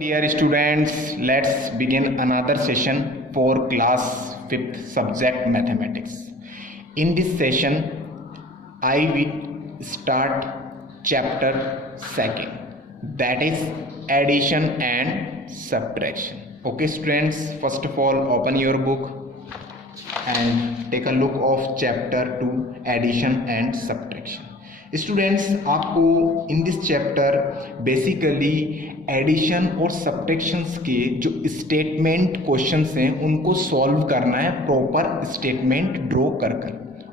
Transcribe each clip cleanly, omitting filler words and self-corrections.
Dear students, let's begin another session for class 5th subject mathematics. In this session, I will start chapter 2nd, that is addition and subtraction. Okay students, first of all open your book and take a look of chapter 2 addition and subtraction. Students आपको in this chapter basically addition और subtractions के जो statement questions हैं उनको solve करना है proper statement draw कर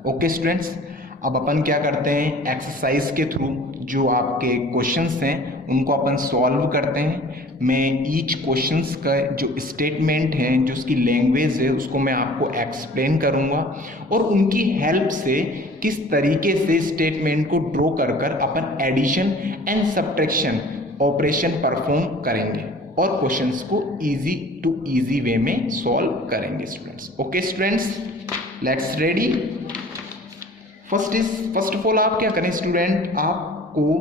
okay students, अब अपन क्या करते हैं एक्सरसाइज के थ्रू जो आपके क्वेश्चंस हैं उनको अपन सॉल्व करते हैं। मैं ईच क्वेश्चंस का जो स्टेटमेंट है जो उसकी लैंग्वेज है उसको मैं आपको एक्सप्लेन करूंगा और उनकी हेल्प से किस तरीके से स्टेटमेंट को ड्रॉ कर अपन addition and subtraction operation perform करेंगे और क्वेश्चंस को इजी टू इजी वे में सॉल्व करेंगे students. Okay students, let's ready. First of all आप क्या करें स्टूडेंट, आपको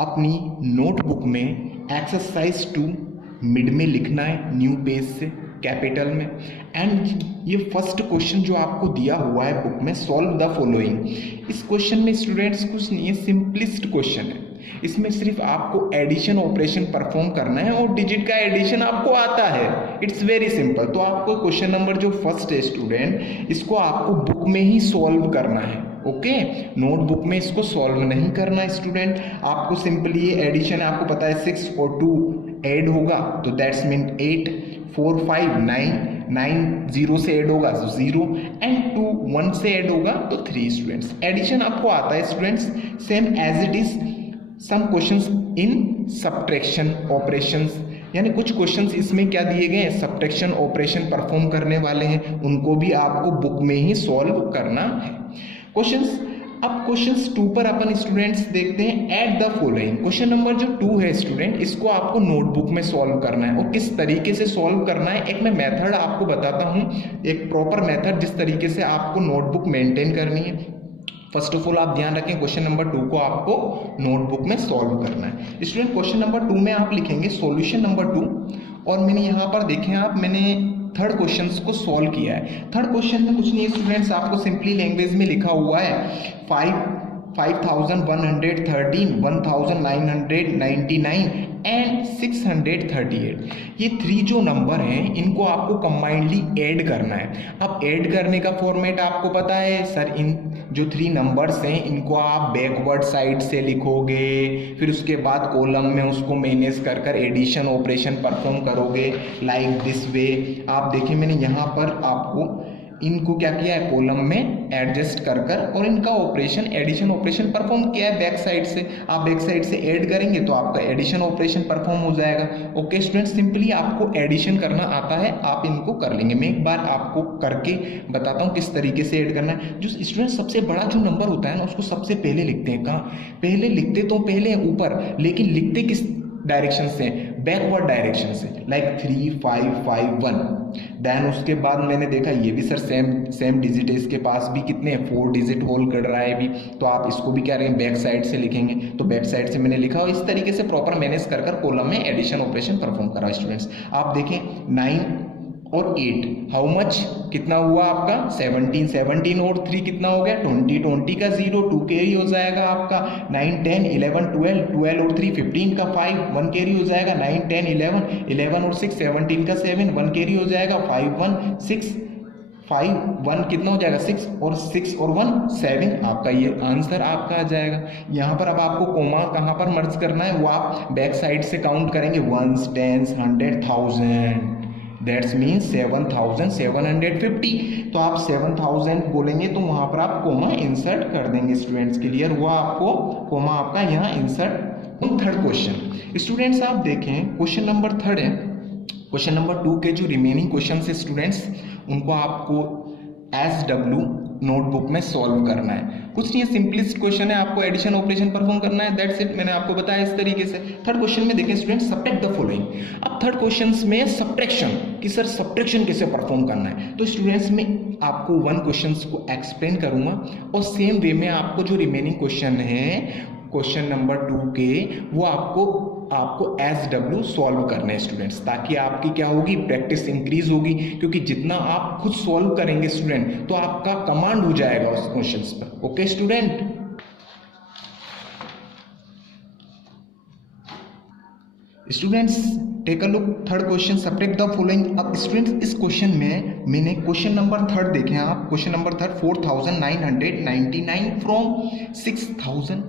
अपनी नोटबुक में एक्सरसाइज 2 मिड में लिखना है न्यू पेज से कैपिटल में। एंड ये फर्स्ट क्वेश्चन जो आपको दिया हुआ है बुक में, सॉल्व द फॉलोइंग। इस क्वेश्चन में स्टूडेंट्स कुछ नहीं है, सिंपलिस्ट क्वेश्चन है। इसमें सिर्फ आपको एडिशन ऑपरेशन परफॉर्म करना है और डिजिट का एडिशन आपको आता है, इट्स वेरी सिंपल। तो आपको क्वेश्चन नंबर जो फर्स्ट है स्टूडेंट, इसको आपको बुक में ही सॉल्व करना है। ओके, नोटबुक में इसको सॉल्व नहीं करना है स्टूडेंट। आपको सिंपली ये एडिशन आपको पता है 6 और 2 ऐड होगा तो दैट्स मीन 8, 4 5 9 0 से ऐड होगा तो 0 एंड 2 1 से ऐड होगा तो 3 स्टूडेंट्स। एडिशन आपको आता है students same as it is some questions in subtraction operations, यानी कुछ क्वेश्चंस इसमें क्या दिए गए हैं सब्ट्रैक्शन ऑपरेशन परफॉर्म करने वाले हैं, उनको भी आपको बुक में ही सॉल्व करना है क्वेश्चंस। अब क्वेश्चंस 2 पर अपन स्टूडेंट्स देखते हैं at the following. Question number जो 2 है स्टूडेंट, इसको आपको नोटबुक में सॉल्व करना है और किस तरीके से सॉल्व करना है एक मैं मेथड आपको बताता हूं, एक प्रॉपर मेथड जिस तरीके से आपको नोटबुक मेंटेन करनी है। फर्स्ट ऑफ ऑल आप ध्यान रखें क्वेश्चन नंबर 2 को आपको नोटबुक में सॉल्व करना है स्टूडेंट। क्वेश्चन नंबर 2 में आप लिखेंगे सॉल्यूशन नंबर 2 और मैंने यहाँ पर देखें आप मैंने थर्ड क्वेश्चन को सॉल्व किया है। थर्ड क्वेश्चन में कुछ नहीं है स्टूडेंट्स, आपको सिंपली लैंग्वेज में लिखा हुआ है 5113 1999 एंड 638। ये 3 जो नंबर हैं इनको आपको कंबाइंडली ऐड करना है। अब ऐड करने का फॉर्मेट आपको पता है सर, इन जो 3 नंबर्स हैं इनको आप बैकवर्ड साइड से लिखोगे, फिर उसके बाद कॉलम में उसको मैनेज कर एडिशन ऑपरेशन परफॉर्म करोगे लाइक दिस वे। आप देखिए मैंने यहाँ पर आपको इनको क्या किया है कॉलम में एडजस्ट कर और इनका ऑपरेशन एडिशन ऑपरेशन परफॉर्म किया है बैक साइड से। आप बैक साइड से ऐड करेंगे तो आपका एडिशन ऑपरेशन परफॉर्म हो जाएगा। ओके स्टूडेंट, सिंपली आपको एडिशन करना आता है, आप इनको कर लेंगे। मैं एक बार आपको करके बताता हूँ किस तरीके से ऐड करना है। जो स्टूडेंट सबसे बड़ा जो नंबर होता है ना उसको सबसे पहले लिखते हैं। कहाँ पहले लिखते तो पहले ऊपर, लेकिन लिखते किस डायरेक्शन से, बैकवर्ड डायरेक्शन से, लाइक 3 5 5 1। देन उसके बाद मैंने देखा ये भी सर सेम डिजिट है, इसके पास भी कितने 4 डिजिट होल कर रहा है भी, तो आप इसको भी क्या करेंगे बैक साइड से लिखेंगे। तो बैक साइड से मैंने लिखा और इस तरीके से प्रॉपर मैनेज कर कॉलम में एडिशन ऑपरेशन परफॉर्म करा स्टूडेंट्स। आप देखें 9 और 8 हाउ मच कितना हुआ आपका 17 और 3 कितना हो गया 20 का 0 2 कैरी हो जाएगा आपका 9 10 11 12 और 3 15 का 5 1 कैरी हो जाएगा 9 10 11 और 6 17 का 7 1 कैरी हो जाएगा 5 1 6 5 1 कितना हो जाएगा 6 और 1 7। आपका ये आंसर आपका आ जाएगा। यहाँ पर अब आपको कोमा कहाँ पर मर्ज करना है वो आप बैक साइड से काउंट करेंगे 1s 10s 100 1000, दैट्स मीन 7750। तो आप 7000 बोलेंगे तो वहां पर आप कोमा इंसर्ट कर देंगे स्टूडेंट्स। क्लियर हुआ आपको, कोमा आपका यहाँ इंसर्ट। थर्ड क्वेश्चन स्टूडेंट्स आप देखें क्वेश्चन नंबर 3 है। क्वेश्चन नंबर 2 के जो रिमेनिंग क्वेश्चन है स्टूडेंट्स उनको आपको SW नोटबुक में सॉल्व करना है। कुछ नहीं है, सिंपलेस्ट क्वेश्चन है, आपको एडिशन ऑपरेशन परफॉर्म करना है, दैट्स इट। मैंने आपको बताया इस तरीके से। थर्ड क्वेश्चन में देखें स्टूडेंट सब्ट्रैक्ट द फॉलोइंग। अब थर्ड क्वेश्चन में सब्ट्रैक्शन कि सर सब्ट्रैक्शन कैसे परफॉर्म करना है, तो स्टूडेंट्स में आपको 1 क्वेश्चन को एक्सप्लेन करूंगा और सेम वे में आपको जो रिमेनिंग क्वेश्चन है क्वेश्चन नंबर 2 के वो आपको आपको SW सॉल्व करना है स्टूडेंट्स, ताकि आपकी क्या होगी, प्रैक्टिस इंक्रीज होगी, क्योंकि जितना आप खुद सॉल्व करेंगे स्टूडेंट तो आपका कमांड हो जाएगा उस क्वेश्चंस पर। Okay student, students take a look third question, subtract the following. अब स्टूडेंट्स इस क्वेश्चन में मैंने क्वेश्चन नंबर थर्ड देखे हैं आप, question number third 4999 from 6000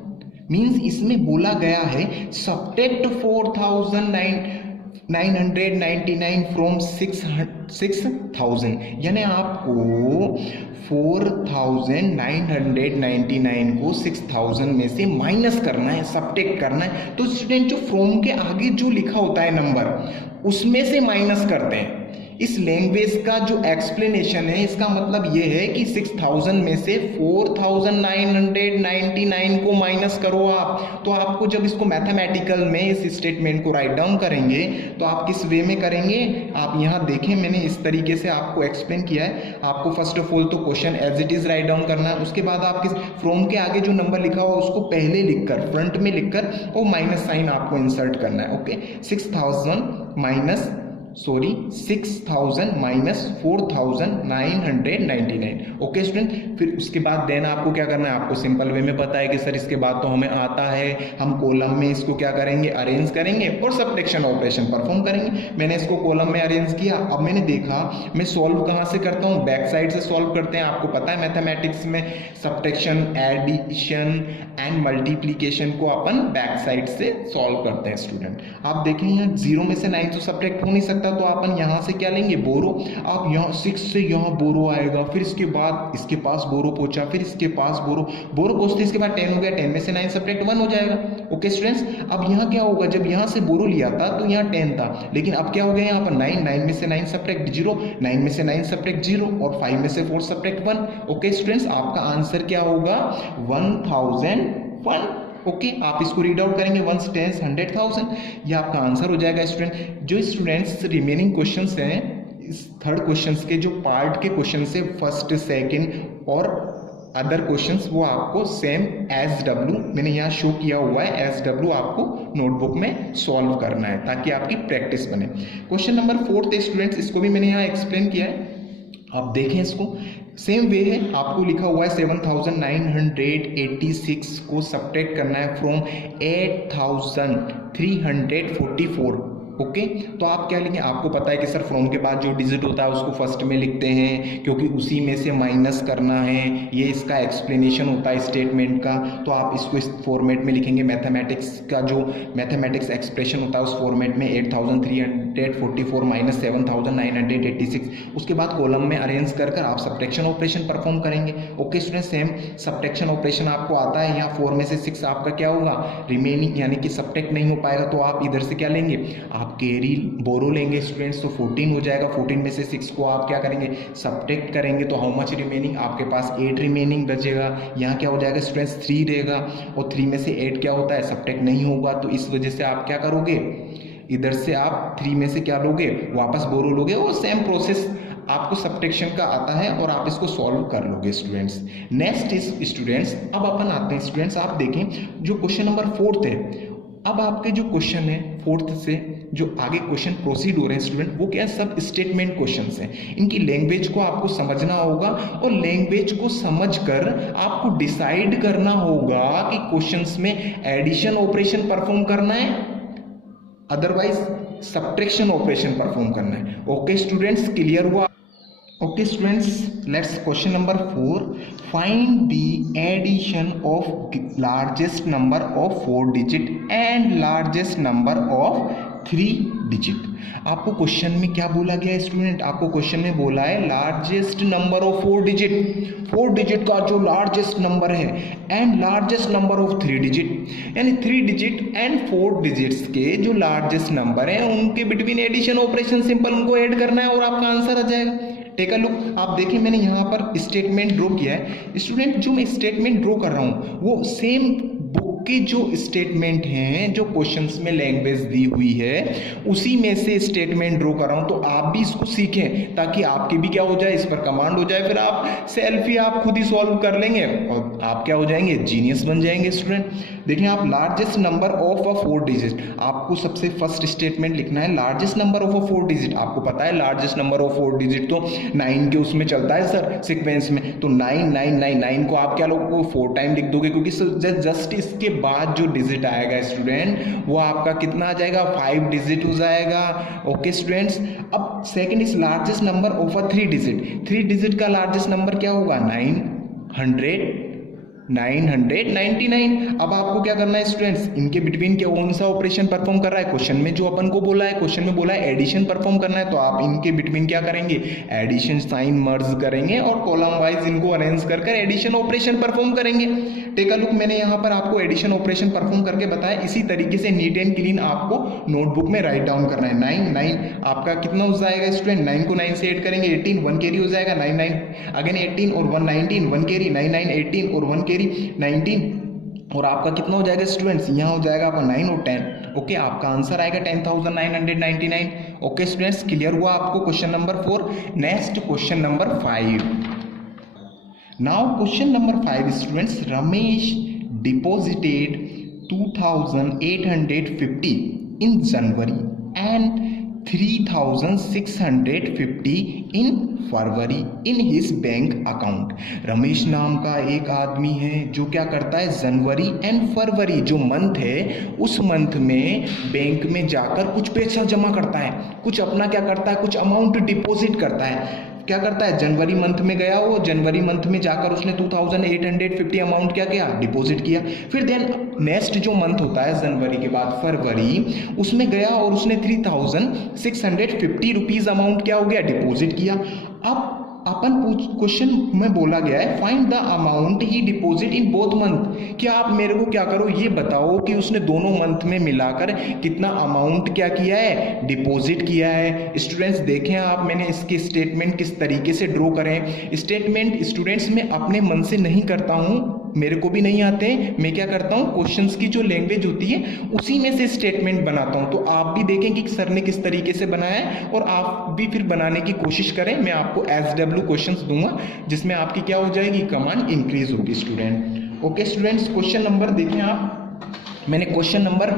means इसमें बोला गया है सब्ट्रैक्ट 4999 फ्रॉम 6000, यानी आपको 4999 को 6000 में से माइनस करना है, सब्ट्रैक्ट करना है। तो स्टूडेंट जो फ्रॉम के आगे जो लिखा होता है नंबर उसमें से माइनस करते हैं। इस लैंग्वेज का जो एक्सप्लेनेशन है इसका मतलब ये है कि 6000 में से 4999 को माइनस करो आप। तो आपको जब इसको मैथमेटिकल में इस स्टेटमेंट को राइट डाउन करेंगे तो आप किस वे में करेंगे, आप यहाँ देखें मैंने इस तरीके से आपको एक्सप्लेन किया है। आपको फर्स्ट ऑफ ऑल तो question as it is write down करना है, उसके बाद आप किस फ्रॉम के आगे जो नंबर लिखा हुआ उसको पहले लिखकर फ्रंट में लिखकर और माइनस साइन आपको इंसर्ट करना है। Okay, 6000 minus 4999। ओके स्टूडेंट, फिर उसके बाद देन आपको क्या करना है, आपको सिंपल वे में पता है कि सर इसके बाद तो हमें आता है, हम कॉलम में इसको क्या करेंगे, अरेंज करेंगे और सब्ट्रैक्शन ऑपरेशन परफॉर्म करेंगे। मैंने इसको कॉलम में अरेंज किया। अब मैंने देखा मैं सॉल्व कहाँ से करता हूँ, बैक साइड से सॉल्व करते हैं। आपको पता है मैथमेटिक्स में सब्ट्रैक्शन, एडिशन एंड मल्टीप्लीकेशन को अपन बैक साइड से सॉल्व करते हैं स्टूडेंट। आप देखें यहाँ 0 में से 9 तो सब्ट्रैक्ट हो नहीं सकता, तो अपन यहाँ से क्या लेंगे, बोरो। आप यहाँ 6 से यहाँ बोरो आएगा, फिर इसके बाद इसके पास बोरो पहुंचा, फिर इसके पास बोरो पहुंचते इसके बाद 10 हो गया, 10 में से 9 सब्ट्रैक्ट 1 हो जाएगा। ओके स्टूडेंट्स, अब यहाँ क्या होगा, जब यहाँ से बोरो लिया था तो यहाँ 10 था, लेकिन अब क्या हो गया यहाँ पर 9 में से 9 सब्ट्रैक्ट 0, 9 में से 9 सब्ट्रैक्ट 0 और 5 में से 4 सब्ट्रैक्ट 1। ओके स्टूडेंट्स, आपका आंसर क्या होगा, 1001। ओके, आप इसको रीड आउट करेंगे 1 10 100,000, ये आपका आंसर हो जाएगा स्टूडेंट। जो स्टूडेंट्स रिमेनिंग क्वेश्चंस हैं इस थर्ड क्वेश्चंस के, जो पार्ट के क्वेश्चन से फर्स्ट सेकंड और अदर क्वेश्चंस, वो आपको सेम SW मैंने यहाँ शो किया हुआ है, SW आपको नोटबुक में सॉल्व करना है ताकि आपकी प्रैक्टिस बने। क्वेश्चन नंबर 4 थे स्टूडेंट्स, इसको भी मैंने यहाँ एक्सप्लेन किया है, आप देखें इसको। सेम वे है, आपको लिखा हुआ है 7986 को सब्ट्रैक्ट करना है फ्रॉम 8344। ओके, तो आप क्या लेंगे, आपको पता है कि सर फ्रॉम के बाद जो डिजिट होता है उसको फर्स्ट में लिखते हैं, क्योंकि उसी में से माइनस करना है, ये इसका एक्सप्लेनेशन होता है स्टेटमेंट का। तो आप इसको इस फॉर्मेट में लिखेंगे, मैथमेटिक्स का जो मैथमेटिक्स एक्सप्रेशन होता है उस फॉर्मेट में 8344 माइनस 7986, उसके बाद कॉलम में अरेंज कर आप सब्ट्रैक्शन ऑपरेशन परफॉर्म करेंगे। Okay student, same subtraction operation आपको आता है। यहाँ 4 में से 6 आपका क्या होगा, रिमेनिंग, यानी कि सब्ट्रैक्ट नहीं हो पाएगा, तो आप इधर से क्या लेंगे, आप कैरी बोरो लेंगे स्टूडेंट्स, तो 14 हो जाएगा। 14 में से 6 को आप क्या करेंगे, सब्ट्रैक्ट करेंगे, तो हाउ मच रिमेनिंग, आपके पास 8 रिमेनिंग बचेगा। यहाँ क्या हो जाएगा स्टूडेंट्स, 3 रहेगा, और 3 में से 8 क्या होता है, सब्ट्रैक्ट नहीं होगा, तो इस वजह से आप क्या करोगे, इधर से आप 3 में से क्या लोगे, वापस बोरो लोगे, और सेम प्रोसेस आपको सब्ट्रैक्शन का आता है और आप इसको सॉल्व कर लोगे स्टूडेंट्स। नेक्स्ट इज स्टूडेंट्स, अब अपन आते हैं स्टूडेंट्स, आप देखें जो क्वेश्चन नंबर 4 है, अब आपके जो क्वेश्चन है 4th से जो आगे क्वेश्चन प्रोसीड हो रहे हैं स्टूडेंट, वो क्या है, सब स्टेटमेंट क्वेश्चंस हैं। इनकी लैंग्वेज को आपको समझना होगा और लैंग्वेज को समझकर आपको डिसाइड करना होगा कि क्वेश्चंस में एडिशन ऑपरेशन परफॉर्म करना है, अदरवाइज सब्ट्रैक्शन ऑपरेशन परफॉर्म करना है। ओके स्टूडेंट्स, क्लियर हुआ? Okay students, let's question number 4, find the addition of largest number of 4 digit and largest number of 3 digit. आपको क्वेश्चन में क्या बोला गया है स्टूडेंट, आपको क्वेश्चन में बोला है largest number of 4 digit, 4 digit का जो लार्जेस्ट नंबर है, and largest number of 3 digit, यानी 3 डिजिट एंड 4 डिजिट्स के जो लार्जेस्ट नंबर है उनके बिटवीन एडिशन ऑपरेशन, सिंपल उनको ऐड करना है और आपका आंसर आ जाएगा। टेक अ लुक, आप देखिए मैंने यहाँ पर स्टेटमेंट ड्रॉ किया है स्टूडेंट, जो मैं स्टेटमेंट ड्रॉ कर रहा हूँ वो सेम बुक के जो स्टेटमेंट हैं, जो क्वेश्चंस में लैंग्वेज दी हुई है उसी में से स्टेटमेंट ड्रॉ कर रहा हूँ। तो आप भी इसको सीखें ताकि आपके भी क्या हो जाए, इस पर कमांड हो जाए, फिर आप सेल्फ ही आप खुद ही सॉल्व कर लेंगे और आप क्या हो जाएंगे, जीनियस बन जाएंगे स्टूडेंट। देखें आप, largest number of a 4 digit, आपको सबसे फर्स्ट स्टेटमेंट लिखना है largest number of a 4 digit. आपको पता है लार्जेस्ट नंबर ऑफ 4 डिजिट तो 9 के उसमें चलता है सर सीक्वेंस में, तो 9 को आप क्या लोग 4 टाइम लिख दोगे, क्योंकि जस्ट इसके बाद जो डिजिट आएगा स्टूडेंट वो आपका कितना आ जाएगा, 5 डिजिट हो जाएगा। ओके स्टूडेंट्स, अब second is largest number of a 3 digit, 3 digit का लार्जेस्ट नंबर क्या होगा, 999। अब आपको क्या करना है स्टूडेंट्स, इनके बिटवीन क्या कौन सा ऑपरेशन परफॉर्म कर रहा है, क्वेश्चन में जो अपन को बोला है, क्वेश्चन में बोला है एडिशन परफॉर्म करना है, तो आप इनके बिटवीन क्या करेंगे, एडिशन साइन मर्ज करेंगे और कॉलम वाइज इनको अरेंज कर एडिशन ऑपरेशन परफॉर्म करेंगे। टेक अ लुक, मैंने यहाँ पर आपको एडिशन ऑपरेशन परफॉर्म करके बताया, इसी तरीके से नीट एंड क्लीन आपको नोटबुक में राइट डाउन करना है। 9 आपका कितना हो जाएगा स्टूडेंट, 9 को 9 से ऐड करेंगे 18, 1 कैरी हो जाएगा, 9 अगेन 18 और 1 19, 1 कैरी, 9 18 और 1 कैरी 19, और आपका कितना हो जाएगा स्टूडेंट्स, यहाँ हो जाएगा आपका 9 और 10। ओके, आपका आंसर आएगा 10,999। ओके स्टूडेंट्स, क्लियर हुआ आपको question number 4। Next question number 5। Now question number 5 students, Ramesh deposited 2,850 in January and 3,650 in February in his bank account. Ramesh नाम का एक आदमी है जो क्या करता है, जनवरी एंड फरवरी जो मंथ है उस मंथ में बैंक में जाकर कुछ पैसा जमा करता है, कुछ अपना क्या करता है, कुछ अमाउंट डिपॉजिट करता है। क्या करता है, जनवरी मंथ में गया, वो जनवरी मंथ में जाकर उसने 2,850 अमाउंट क्या किया, डिपॉजिट किया। फिर देन नेक्स्ट जो मंथ होता है जनवरी के बाद फरवरी, उसमें गया और उसने 3,650 रुपीज अमाउंट क्या हो गया, डिपॉजिट किया। अब अपन क्वेश्चन में बोला गया है find the amount he deposit in both month, कि आप मेरे को क्या करो, ये बताओ कि उसने दोनों मंथ में मिलाकर कितना अमाउंट क्या किया है, डिपॉजिट किया है। स्टूडेंट्स देखें आप, मैंने इसके स्टेटमेंट किस तरीके से ड्रॉ करें। स्टेटमेंट स्टूडेंट्स मैं अपने मन से नहीं करता हूँ, मेरे को भी नहीं आते, मैं क्या करता हूँ क्वेश्चंस की जो लैंग्वेज होती है उसी में से स्टेटमेंट बनाता हूँ। तो आप भी देखें कि सर ने किस तरीके से बनाया है और आप भी फिर बनाने की कोशिश करें। मैं आपको SW क्वेश्चंस दूंगा जिसमें आपकी क्या हो जाएगी, कमांड इंक्रीज होगी student. Okay students, question number देखें आप, मैंने क्वेश्चन नंबर,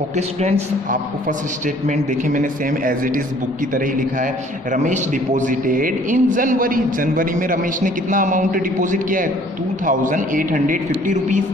ओके स्टूडेंट्स आपको फर्स्ट स्टेटमेंट देखें मैंने same as it is book की तरह ही लिखा है। रमेश डिपॉजिटेड इन जनवरी, जनवरी में रमेश ने कितना अमाउंट डिपॉजिट किया है, 2,850 rupees,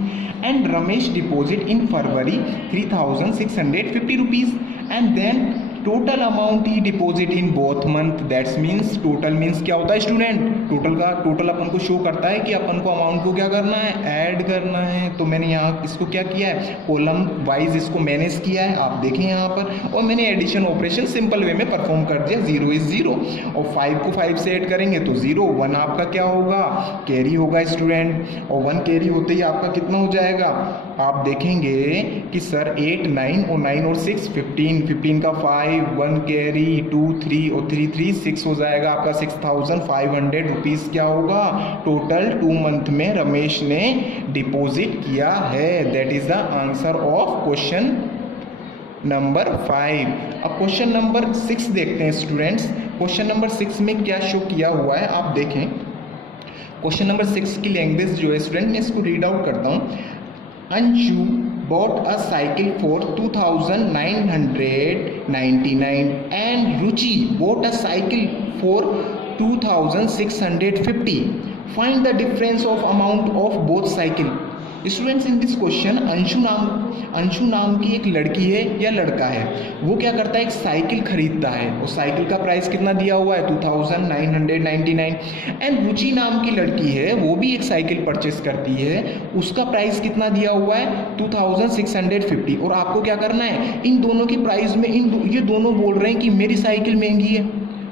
and Ramesh deposit in February 3,650 rupees, and then total amount he deposit in both month. That's means total means क्या होता है स्टूडेंट, टोटल का टोटल अपन को शो करता है कि अपन को अमाउंट को क्या करना है, ऐड करना है। तो मैंने यहाँ इसको क्या किया है, कॉलम वाइज इसको मैनेज किया है, आप देखें यहाँ पर, और मैंने एडिशन ऑपरेशन सिंपल वे में परफॉर्म कर दिया। 0 इज 0 और 5 को 5 से ऐड करेंगे तो 0, 1 आपका क्या होगा, कैरी होगा स्टूडेंट, और 1 कैरी होते ही आपका कितना हो जाएगा, आप देखेंगे कि सर 8 9 और 9 और 6 15, 15 का 5, 1 कैरी, 2 3 और 3 3 6 हो जाएगा आपका 6,500 रुपीज क्या होगा टोटल 2 मंथ में रमेश ने डिपॉजिट किया है। That is the answer of question number 5। अब क्वेश्चन नंबर 6 देखते हैं स्टूडेंट्स। क्वेश्चन नंबर 6 में क्या शो किया हुआ है आप देखें। क्वेश्चन नंबर 6 की लैंग्वेज जो है स्टूडेंट, मैं इसको रीड आउट करता हूँ। Anshu bought a cycle for 2,999 and Ruchi bought a cycle for 2,650. Find the difference of amount of both cycle. Students in this question Anshu नाम की एक लड़की है या लड़का है, वो क्या करता है, एक साइकिल खरीदता है और साइकिल का प्राइस कितना दिया हुआ है 2,999। एंड रुचि नाम की लड़की है, वो भी एक साइकिल परचेस करती है, उसका प्राइस कितना दिया हुआ है 2,650। और आपको क्या करना है, इन दोनों की प्राइस में ये दोनों बोल रहे हैं कि मेरी साइकिल महंगी है,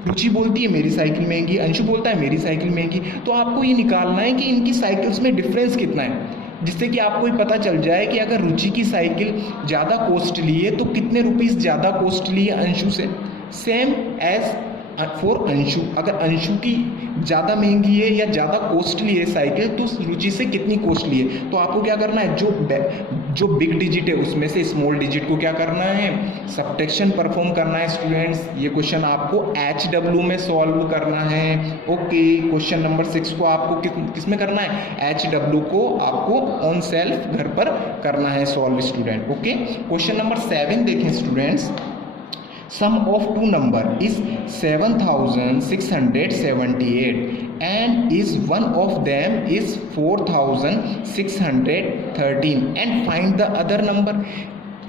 रुचि बोलती है मेरी साइकिल महंगी, अंशु बोलता है मेरी साइकिल महंगी। तो आपको ये निकालना है कि इनकी साइकिल्स में डिफरेंस कितना है, जिससे कि आपको ये पता चल जाए कि अगर रुचि की साइकिल ज़्यादा कॉस्टली है तो कितने रुपीस ज़्यादा कॉस्टली है अंशु से। सेम एज फॉर अंशु, अगर अंशु की ज़्यादा महंगी है या ज़्यादा कॉस्टली है साइकिल तो रुचि से कितनी कॉस्टली है। तो आपको क्या करना है, जो जो बिग डिजिट है उसमें से स्मॉल डिजिट को क्या करना है, सब्ट्रैक्शन परफॉर्म करना है स्टूडेंट्स। ये क्वेश्चन आपको HW में सॉल्व करना है। ओके, क्वेश्चन नंबर 6 को आपको किस में करना है, HW को आपको ऑन सेल्फ घर पर करना है solve student. Okay, question number 7 देखें students. Sum of two number is 7678 and is one of them is 4613 and find the other number।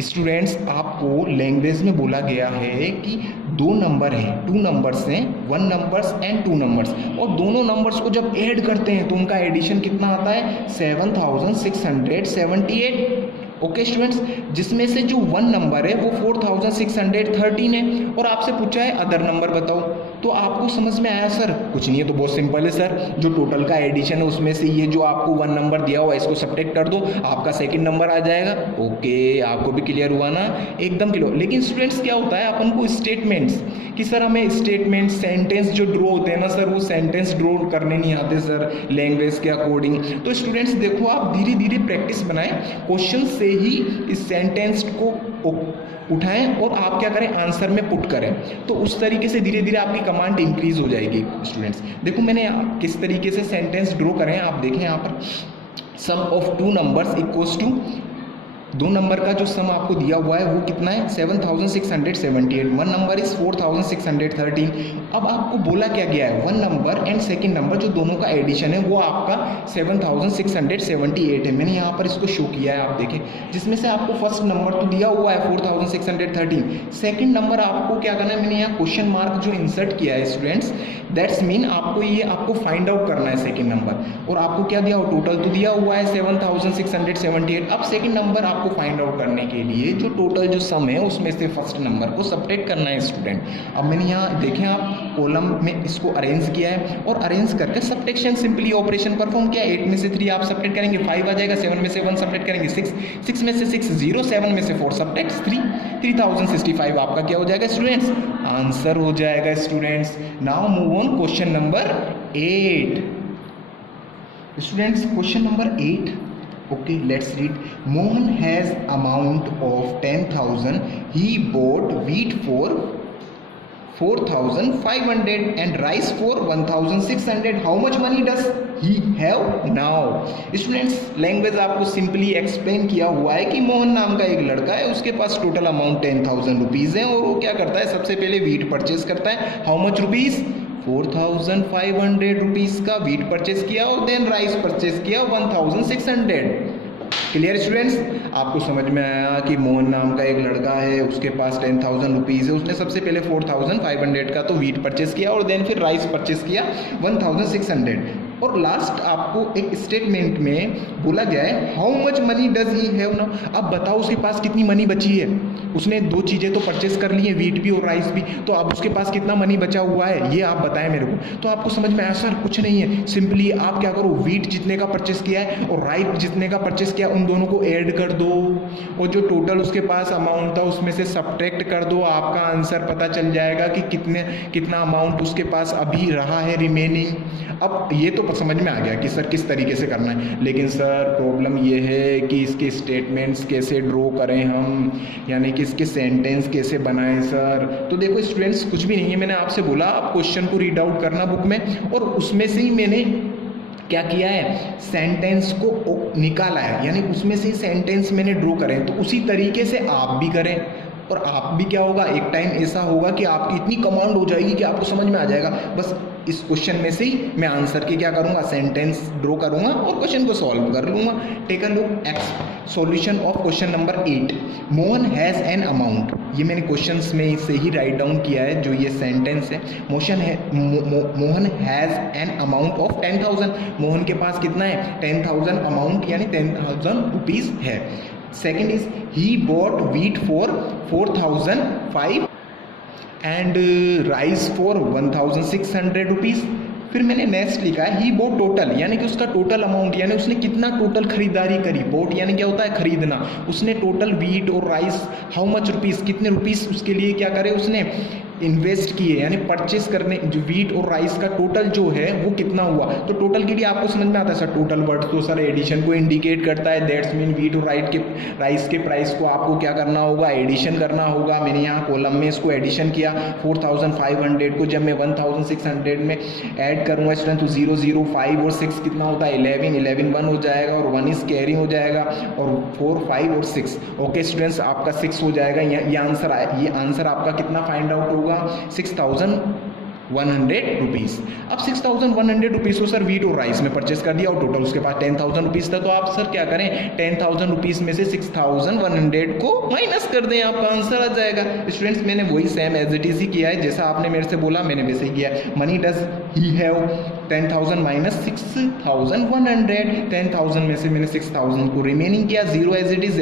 Students आपको लैंग्वेज में बोला गया है कि दो नंबर हैं, टू नंबर्स हैं, one numbers and two numbers, और दोनों नंबर्स को जब ऐड करते हैं तो उनका एडिशन कितना आता है, 7678। ओके स्टूडेंट्स, जिसमें से जो वन नंबर है वो 4613 है और आपसे पूछा है अदर नंबर बताओ। तो आपको समझ में आया सर, कुछ नहीं है तो बहुत सिंपल है सर, जो टोटल का एडिशन है उसमें से ये जो आपको वन नंबर दिया हुआ है इसको सब्ट्रैक्ट कर दो, आपका सेकंड नंबर आ जाएगा। ओके, आपको भी क्लियर हुआ ना, एकदम क्लियर। लेकिन स्टूडेंट्स क्या होता है, अपन को स्टेटमेंट्स कि सर हमें स्टेटमेंट सेंटेंस जो ड्रॉ होते हैं ना सर, वो सेंटेंस ड्रॉ करने नहीं आते सर लैंग्वेज के अकॉर्डिंग। तो स्टूडेंट्स देखो, आप धीरे धीरे प्रैक्टिस बनाएं, क्वेश्चन से ही इस सेंटेंस को उठाएं और आप क्या करें, आंसर में पुट करें। तो उस तरीके से धीरे धीरे आपकी कमांड इंक्रीज हो जाएगी स्टूडेंट्स। देखो मैंने किस तरीके से सेंटेंस ड्रॉ करें, आप देखें यहाँ पर। Sum of two numbers equals to, दो नंबर का जो सम आपको दिया हुआ है वो कितना है, 7678। One number is 4613। अब आपको बोला क्या गया है, one number and second number जो दोनों का एडिशन है वो आपका 7678 है। मैंने यहाँ पर इसको शो किया है, आप देखें, जिसमें से आपको फर्स्ट नंबर तो दिया हुआ है 4613, सेकंड नंबर आपको क्या करना है, मैंने यहाँ क्वेश्चन मार्क जो इंसर्ट किया है स्टूडेंट्स, दैट्स मीन आपको फाइंड आउट करना है सेकंड नंबर। और आपको क्या दिया हो, टोटल तो दिया हुआ है 7678। अब सेकंड नंबर आपको फाइंड आउट करने के लिए जो टोटल जो सम है उसमें से फर्स्ट नंबर को सब्ट्रैक्ट करना है स्टूडेंट। अब मैंने यहाँ देखें, आप कॉलम में इसको अरेंज किया है और अरेंज करके सब्ट्रैक्शन सिंपली ऑपरेशन परफॉर्म किया। 8 में से 3 आप सब्ट्रैक्ट करेंगे 5 आ जाएगा, 7 में से 1 सब्ट्रैक्ट करेंगे 6 में से 6 0, 7 में से 4 सब्ट्रैक्ट 3, 3065 आपका क्या हो जाएगा स्टूडेंट्स, आंसर हो जाएगा students. Now move on question number 8 students. Question number 8, okay, let's read. Mohan has amount of 10,000. He bought wheat for 4,500 and rice for 1,600. How much money does he have now? Students language आपको simply explain किया हुआ है कि मोहन नाम का एक लड़का है, उसके पास टोटल अमाउंट 10,000 रुपीज़ है और वो क्या करता है, सबसे पहले वीट परचेज करता है। हाउ मच रुपीज़, 4,500 रुपीज़ का वीट परचेज किया और देन राइस परचेज किया 1,600। क्लियर स्टूडेंट्स, आपको समझ में आया कि मोहन नाम का एक लड़का है, उसके पास 10,000 रुपीज़ है, उसने सबसे पहले 4,500 का तो वीट परचेज किया और देन फिर राइस परचेज किया 1,600। और लास्ट आपको एक स्टेटमेंट में बोला गया है how much money does he have now. अब बताओ उसके पास कितनी मनी बची है, उसने दो चीज़ें तो परचेस कर ली है, वीट भी और राइस भी, तो अब उसके पास कितना मनी बचा हुआ है ये आप बताएं मेरे को। तो आपको समझ में आया सर कुछ नहीं है, सिंपली आप क्या करो, वीट जितने का परचेस किया है और राइस जितने का परचेस किया उन दोनों को ऐड कर दो और जो टोटल उसके पास अमाउंट था उसमें से सब्ट्रैक्ट कर दो, आपका आंसर पता चल जाएगा कि कितना अमाउंट उसके पास अभी रहा है रिमेनिंग। अब ये तो समझ में आ गया कि सर किस तरीके से करना है, लेकिन सर प्रॉब्लम ये है कि इसके स्टेटमेंट्स कैसे ड्रॉ करें हम, यानी कि इसके सेंटेंस कैसे बनाएं सर। तो देखो स्टूडेंट्स कुछ भी नहीं है, मैंने आपसे बोला आप क्वेश्चन को रीड आउट करना बुक में और उसमें से ही मैंने क्या किया है, सेंटेंस को निकाला है, यानी उसमें से सेंटेंस मैंने ड्रॉ करें, तो उसी तरीके से आप भी करें और आप भी क्या होगा, एक टाइम ऐसा होगा कि आपकी इतनी कमांड हो जाएगी कि आपको समझ में आ जाएगा। बस इस क्वेश्चन में से ही मैं आंसर के क्या करूंगा, सेंटेंस ड्रॉ करूंगा और क्वेश्चन को सॉल्व कर लूंगा। Take a look solution of question number 8। Mohan has an amount, ये मैंने क्वेश्चंस में से ही राइट डाउन किया है जो ये सेंटेंस है। Mohan has an amount of 10,000, Mohan के पास कितना है 10,000 अमाउंट, यानी 10,000 रुपीज़ है। Second is he bought wheat for 4,500 and rice for 1,600 rupees. फिर मैंने नेक्स्ट लिखा है ही बोट टोटल, यानी कि उसका टोटल अमाउंट, यानी उसने कितना टोटल खरीदारी करी। बोट यानी क्या होता है, खरीदना। उसने टोटल वीट और राइस हाउ मच रुपीज़, कितने रुपीज़ उसके लिए क्या करे, उसने इन्वेस्ट किए यानी परचेस करने जो वीट और राइस का टोटल जो है वो कितना हुआ। तो टोटल के लिए आपको समझ में आता है सर टोटल वर्ड तो सर एडिशन को इंडिकेट करता है, दैट्स मीन वीट और राइस के प्राइस को आपको क्या करना होगा, एडिशन करना होगा। मैंने यहाँ कॉलम में इसको एडिशन किया 4500 को जब मैं 1600 में ऐड करूँगा स्टूडेंट तो 0 0 5 और 6 कितना होता है 11 11 1 हो जाएगा और 1 इज कैरी हो जाएगा और 4 5 और 6। ओके स्टूडेंट्स आपका 6 हो जाएगा। ये आंसर आपका कितना फाइंड आउट होगा 6100 रुपीज़। अब 6100 रुपीज़ को सर वीट और राइस में परचेस कर दिया और टोटल उसके पास 10,000 रुपीज़ था। तो आप सर क्या करें 10,000 रुपीज़ में से 6100 को माइनस कर दें, आपका आंसर आ जाएगा। स्टूडेंट्स मैंने वही सेम एज इट इज ही किया है जैसा आपने मेरे से बोला, मैंने वैसे ही किया है। Money does he have 10,000 minus 6100, 10,000 में से मैंने 6,000 को रिमेनिंग किया, 0 एज इट इज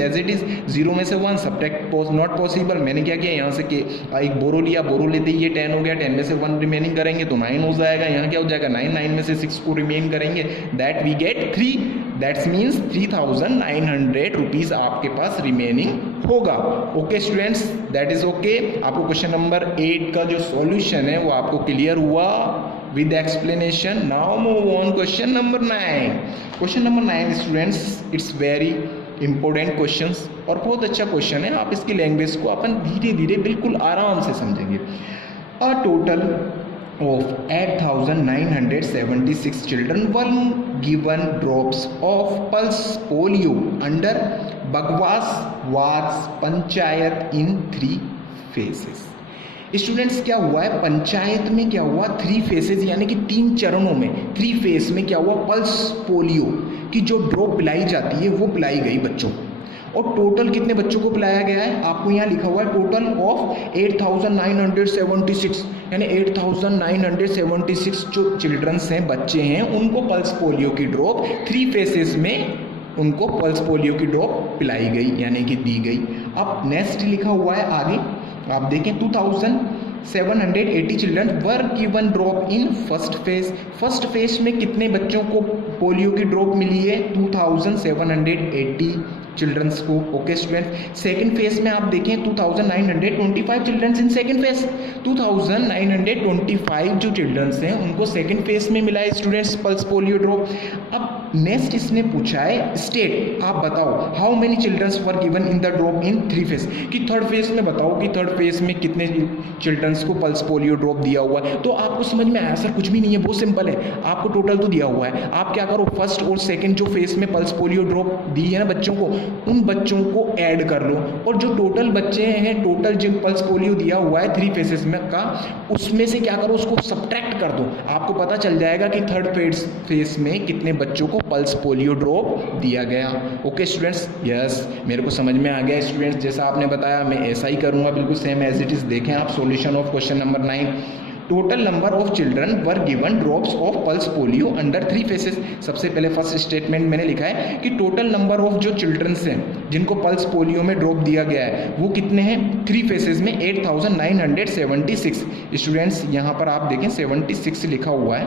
0 में से 1 सब्ट्रैक्ट नॉट पॉसिबल। मैंने क्या किया यहाँ से एक बोरो लिया, बोरो लेते ही ये 10 हो गया, 10 में से 1 रिमेनिंग करेंगे तो 9 हो जाएगा। यहाँ क्या हो जाएगा 9 9 में से 6 को रिमेन करेंगे that we get 3, that's means 3,900 rupees आपके पास रिमेनिंग होगा। Okay students that is okay. आपको क्वेश्चन नंबर 8 का जो सॉल्यूशन है वो आपको क्लियर हुआ with explanation. Now move on question number 9. Question number 9 students, it's very important questions और बहुत अच्छा क्वेश्चन है। आप इसकी लैंग्वेज को अपन धीरे धीरे बिल्कुल आराम से समझेंगे। A total of 8,976 children were given drops of pulse polio under Bagwas Wards Panchayat in 3 phases. Students क्या हुआ है पंचायत में, क्या हुआ 3 फेसेज यानी कि 3 चरणों में 3 फेज में क्या हुआ पल्स पोलियो की जो ड्रॉप पिलाई जाती है वो पिलाई गई बच्चों को। और टोटल कितने बच्चों को पिलाया गया है आपको यहाँ लिखा हुआ है टोटल ऑफ 8,976 यानी 8,976 जो चिल्ड्रंस हैं बच्चे हैं उनको पल्स पोलियो की ड्रॉप 3 फेसेस में उनको पल्स पोलियो की ड्रॉप पिलाई गई यानी कि दी गई। अब नेक्स्ट लिखा हुआ है आगे आप देखें 2,780 children were given drop in first phase. First phase में कितने बच्चों को पोलियो की ड्रॉप मिली है 2,780 चिल्ड्रंस को। ओके स्टूडेंट सेकंड फेज में आप देखें 2,925 चिल्ड्रंस इन सेकंड फेज। 2,925 जो चिल्ड्रंस हैं उनको सेकंड फेज में मिला है स्टूडेंट्स पल्स पोलियो ड्रॉप। अब नेक्स्ट इसने पूछा है स्टेट आप बताओ how many childrens were given in the drop in 3 phase कि थर्ड फेज में बताओ कि थर्ड फेज में कितने चिल्ड्रंस को पल्स पोलियो ड्रॉप दिया हुआ है। तो आपको समझ में आया सर कुछ भी नहीं है बहुत सिंपल है, आपको टोटल तो दिया हुआ है। आप क्या करो फर्स्ट और सेकंड जो फेज में पल्स पोलियो ड्रॉप दी है ना बच्चों को उन बच्चों को ऐड कर लो और जो टोटल बच्चे हैं टोटल जो पल्स पोलियो दिया हुआ है 3 फेजेस में का उसमें से क्या करो उसको सब्ट्रैक्ट कर दो, आपको पता चल जाएगा कि थर्ड फेज में कितने बच्चों को पल्स पोलियो ड्रॉप दिया गया। ओके स्टूडेंट्स यस मेरे को समझ में आ गया स्टूडेंट्स, जैसा आपने बताया मैं ऐसा ही करूँगा बिल्कुल सेम एज इट इज। देखें आप solution of question number 9 total number of children were given drops of pulse polio under 3 faces. सबसे पहले फर्स्ट स्टेटमेंट मैंने लिखा है कि टोटल नंबर ऑफ जो चिल्ड्रंस हैं जिनको पल्स पोलियो में ड्रॉप दिया गया है वो कितने हैं 3 फेसेस में 8,976 स्टूडेंट्स। यहाँ पर आप देखें 76 लिखा हुआ है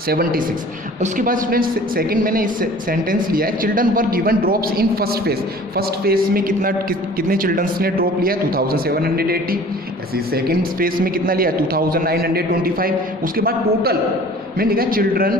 76। उसके बाद स्टूडेंट्स सेकंड मैंने इस सेंटेंस लिया है children were given drops in first phase. First phase में कितने चिल्ड्रंस ने ड्रॉप लिया 2,780। ऐसे सेकंड फेज में कितना लिया 2,925। उसके बाद टोटल मैंने लिखा children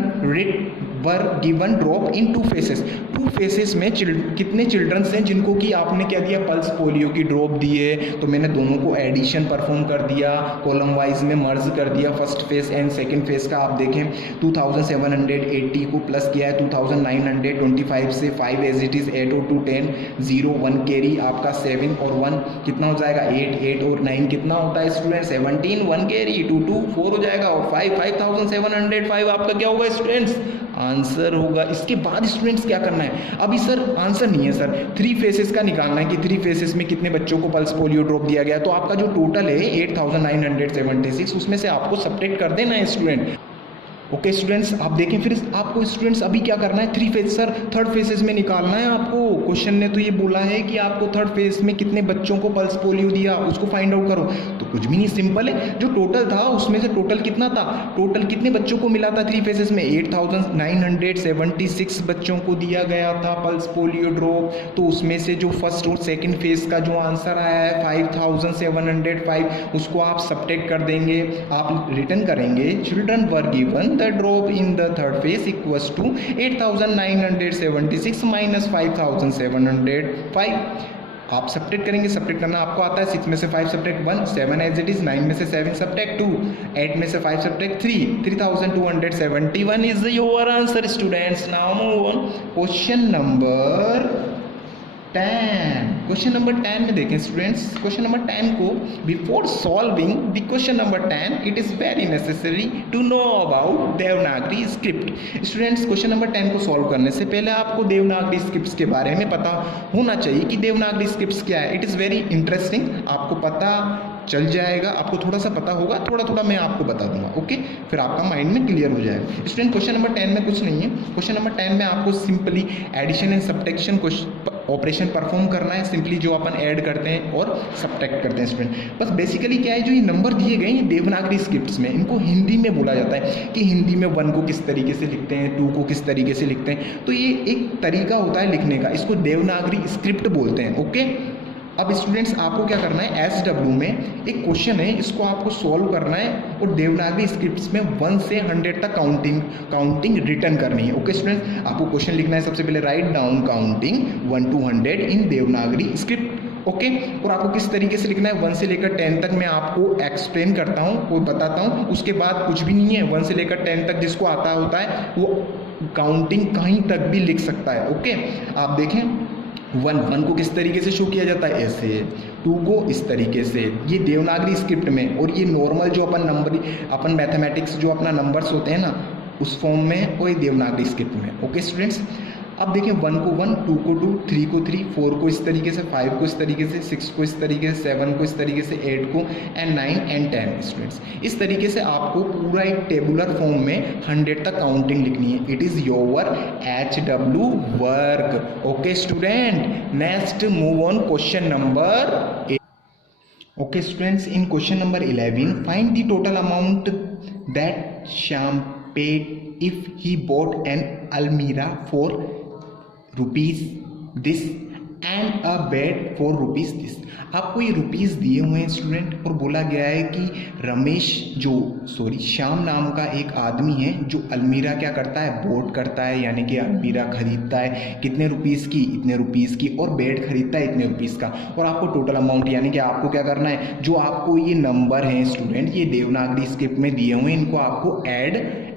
were given drop in 2 faces. 2 faces में कितने चिल्ड्रंस हैं जिनको कि आपने क्या दिया पल्स पोलियो की ड्रॉप दी है। तो मैंने दोनों को एडिशन परफॉर्म कर दिया, कॉलम वाइज में मर्ज कर दिया first phase and second phase का। आप देखें 2,780 को प्लस किया है 2,925 से 5 एज इट इज 8 और 2 10 0 1 कैरी आपका 7 और 1 कितना हो जाएगा 8 8 और 9 कितना होता है स्टूडेंट 17 1 कैरी 2 2 4 हो जाएगा और 5 5,705 आपका क्या होगा स्टूडेंट्स आंसर होगा। इसके बाद स्टूडेंट्स क्या करना है अभी सर आंसर नहीं है सर 3 फेसेस का निकालना है कि 3 फेसेस में कितने बच्चों को पल्स पोलियो ड्रॉप दिया गया। तो आपका जो टोटल है 8,976 उसमें से आपको सब्ट्रैक्ट कर देना है स्टूडेंट। ओके स्टूडेंट्स, आप देखें फिर आपको स्टूडेंट्स अभी क्या करना है, three phase sir third phases में निकालना है आपको। क्वेश्चन ने तो ये बोला है कि आपको थर्ड फेज में कितने बच्चों को पल्स पोलियो दिया उसको फाइंड आउट करो। तो कुछ भी नहीं, सिंपल है, जो टोटल था उसमें से टोटल कितना था, टोटल कितने बच्चों को मिला था थ्री फेजेस में, 8,976 बच्चों को दिया गया था पल्स पोलियो ड्रॉप। तो उसमें से जो फर्स्ट और सेकेंड फेज का जो आंसर आया है 5,705, उसको आप सब्ट्रैक्ट कर देंगे, आप रिटर्न करेंगे children were given the drop in the third phase equals to 8,976 minus 5,705। आप सब्ट्रैक्ट करेंगे, सब्ट्रैक्ट करना आपको आता है, 6 में से 5 सब्ट्रैक्ट 1, 7 एज इट इज, 9 में से 7 सब्ट्रैक्ट 2, 8 में से 5 subtract 3, 3,271 is your answer students. Now move on question number 10। Question number 10 में देखें स्टूडेंट्स, क्वेश्चन नंबर 10 को before solving the question number 10 it is very necessary to know about Devanagari script. Students question number 10 को solve करने से पहले आपको Devanagari scripts के बारे में पता होना चाहिए कि देवनागरी स्क्रिप्ट्स क्या है। इट इज़ वेरी इंटरेस्टिंग, आपको पता चल जाएगा, आपको थोड़ा सा पता होगा, थोड़ा थोड़ा मैं आपको बता दूंगा, ओके, फिर आपका माइंड में क्लियर हो जाएगा। स्टूडेंट क्वेश्चन नंबर 10 में कुछ नहीं है, क्वेश्चन नंबर 10 में आपको simply addition and subtraction operation perform करना है, सिंपली जो अपन ऐड करते हैं और सब्ट्रैक्ट करते हैं स्टूडेंट। बस बेसिकली क्या है, जो ये नंबर दिए गए हैं देवनागरी स्क्रिप्ट्स में, इनको हिंदी में बोला जाता है कि हिंदी में 1 को किस तरीके से लिखते हैं, 2 को किस तरीके से लिखते हैं। तो ये एक तरीका होता है लिखने का, इसको देवनागरी स्क्रिप्ट बोलते हैं, ओके। अब स्टूडेंट्स आपको क्या करना है, SW में एक क्वेश्चन है, इसको आपको सॉल्व करना है और देवनागरी स्क्रिप्ट्स में 1 से 100 तक काउंटिंग रिटर्न करनी है, ओके स्टूडेंट्स। आपको क्वेश्चन लिखना है, सबसे पहले write down counting 1 to 100 in Devanagari script, okay. और आपको किस तरीके से लिखना है 1 से लेकर 10 तक मैं आपको एक्सप्लेन करता हूँ और बताता हूँ, उसके बाद कुछ भी नहीं है, 1 से लेकर 10 तक जिसको आता होता है वो काउंटिंग कहीं तक भी लिख सकता है, ओके। आप देखें 1 को किस तरीके से शो किया जाता है, ऐसे, 2 को इस तरीके से, ये देवनागरी स्क्रिप्ट में, और ये नॉर्मल जो अपन मैथमेटिक्स जो अपना नंबर्स होते हैं ना उस फॉर्म में, और ये देवनागरी स्क्रिप्ट में, ओके स्टूडेंट्स। अब देखिए 1 को 1, 2 को 2, 3 को 3, 4 को इस तरीके से, 5 को इस तरीके से, 6 को इस तरीके से, 7 को इस तरीके से, 8 को, एंड 9 एंड 10 स्टूडेंट्स। इस तरीके से आपको पूरा एक टेबुलर फॉर्म में 100 तक काउंटिंग लिखनी है। It is your HW work, okay student. Next move on question number 8। Okay students, in question number 11 find the total amount that Shyam paid if he bought an almirah for rupees this and a bed for rupees this. आपको ये rupees दिए हुए हैं student, और बोला गया है कि श्याम नाम का एक आदमी है जो अलमीरा क्या करता है, बोट करता है, यानी कि अलमीरा खरीदता है, कितने रुपीज़ की, इतने रुपीज़ की, और बेड खरीदता है इतने रुपीज़ का। और आपको टोटल अमाउंट, यानी कि आपको क्या करना है, जो आपको ये नंबर हैं स्टूडेंट, ये देवनागरी स्क्रिप्ट में दिए हुए हैं, इनको आपको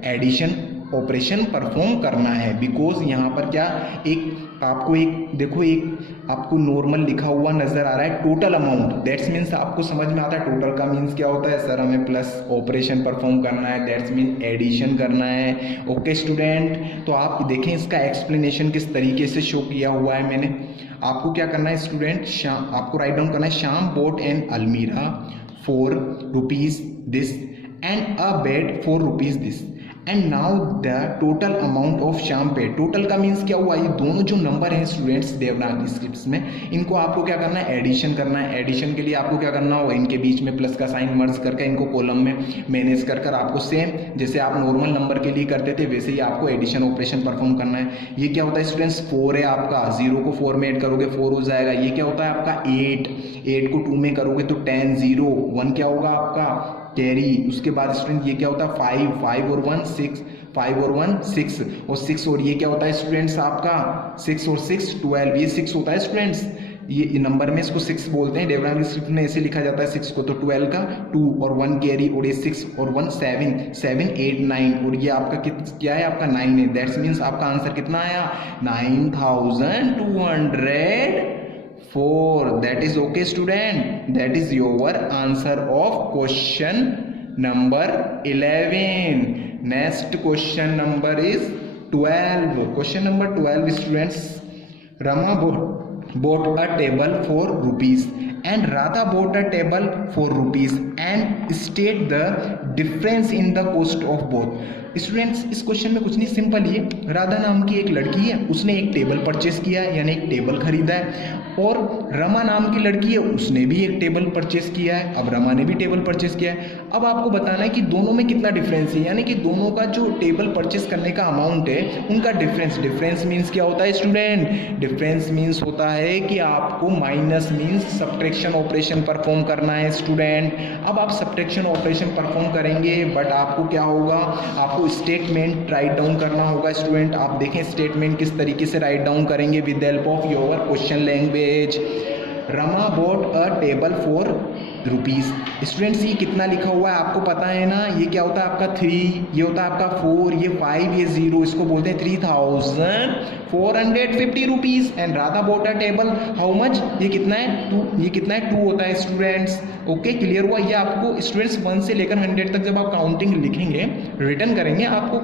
एडिशन ऑपरेशन परफॉर्म करना है। बिकॉज यहाँ पर क्या आपको आपको नॉर्मल लिखा हुआ नजर आ रहा है टोटल अमाउंट, दैट्स मीन्स आपको समझ में आता है टोटल का मीन्स क्या होता है, सर हमें प्लस ऑपरेशन परफॉर्म करना है, दैट्स मीन एडिशन करना है, ओके स्टूडेंट। तो आप देखें इसका एक्सप्लेनेशन किस तरीके से शो किया हुआ है मैंने। आपको क्या करना है स्टूडेंट, आपको राइट डाउन करना है, Shyam boat N almirah for rupees this and a bed for rupees this and now the total amount of Shyam paid. Total का मीन्स क्या हुआ, ये दोनों जो नंबर हैं स्टूडेंट्स देवनागरी स्क्रिप्ट्स में, इनको आपको क्या करना है, एडिशन करना है। एडिशन के लिए आपको क्या करना होगा, इनके बीच में प्लस का साइन मर्ज करके इनको कॉलम में मैनेज कर आपको सेम जैसे आप नॉर्मल नंबर के लिए करते थे वैसे ही आपको एडिशन ऑपरेशन परफॉर्म करना है। ये क्या होता है स्टूडेंट्स, 4 है आपका, 0 को 4 में ऐड करोगे 4 हो जाएगा। ये क्या होता है आपका 8 को 2 में करोगे तो 10, 0, 1 क्या होगा आपका कैरी। उसके बाद स्टूडेंट ये क्या होता है 5 और 1 6, 5 और 1 6 और 6 और ये क्या होता है स्टूडेंट्स आपका 6 और 6 12, ये 6 होता है स्टूडेंट्स। ये नंबर में इसको 6 बोलते हैं, देवनागरी स्क्रिप्ट में ऐसे लिखा जाता है 6 को। तो 12 का 2 और 1 कैरी और ये 6 और 1 7 7 8 9 और ये आपका क्या है आपका 9 है। दैट्स मीन्स आपका आंसर कितना आया 9204। That is okay student, that is your answer of question number 11। Next question number is 12। Question number 12 students, Rama bought a table for rupees and Radha bought a table for rupees and state the difference in the cost of both। Students इस question में कुछ नहीं, simple ही है। राधा नाम की एक लड़की है, उसने एक टेबल परचेस किया है, यानी एक टेबल खरीदा है। और रमा नाम की लड़की है, उसने भी एक टेबल परचेस किया है। अब रमा ने भी टेबल परचेस किया है। अब आपको बताना है कि दोनों में कितना डिफरेंस है, यानी कि दोनों का जो टेबल परचेस करने का अमाउंट है उनका डिफरेंस मीन्स क्या होता है स्टूडेंट? डिफरेंस मीन्स होता है कि आपको minus means subtraction operation perform करना है स्टूडेंट। अब आप सब्ट्रैक्शन ऑपरेशन परफॉर्म करेंगे, बट आपको क्या होगा, आपको स्टेटमेंट राइट डाउन करना होगा स्टूडेंट। आप देखें स्टेटमेंट किस तरीके से राइट डाउन करेंगे with help of your question language. Rama bought a table for rupees. Students ये कितना लिखा हुआ है आपको पता है ना, ये क्या होता है आपका 3, ये होता है आपका 4, ये 5, ये 0, इसको बोलते हैं 3450 rupees. And Radha bought a table how much, ये कितना है 2, ये कितना है 2 होता है स्टूडेंट्स। ओके क्लियर हुआ। ये आपको स्टूडेंट्स 1 से लेकर 100 तक जब आप काउंटिंग लिखेंगे, रिटर्न करेंगे, आपको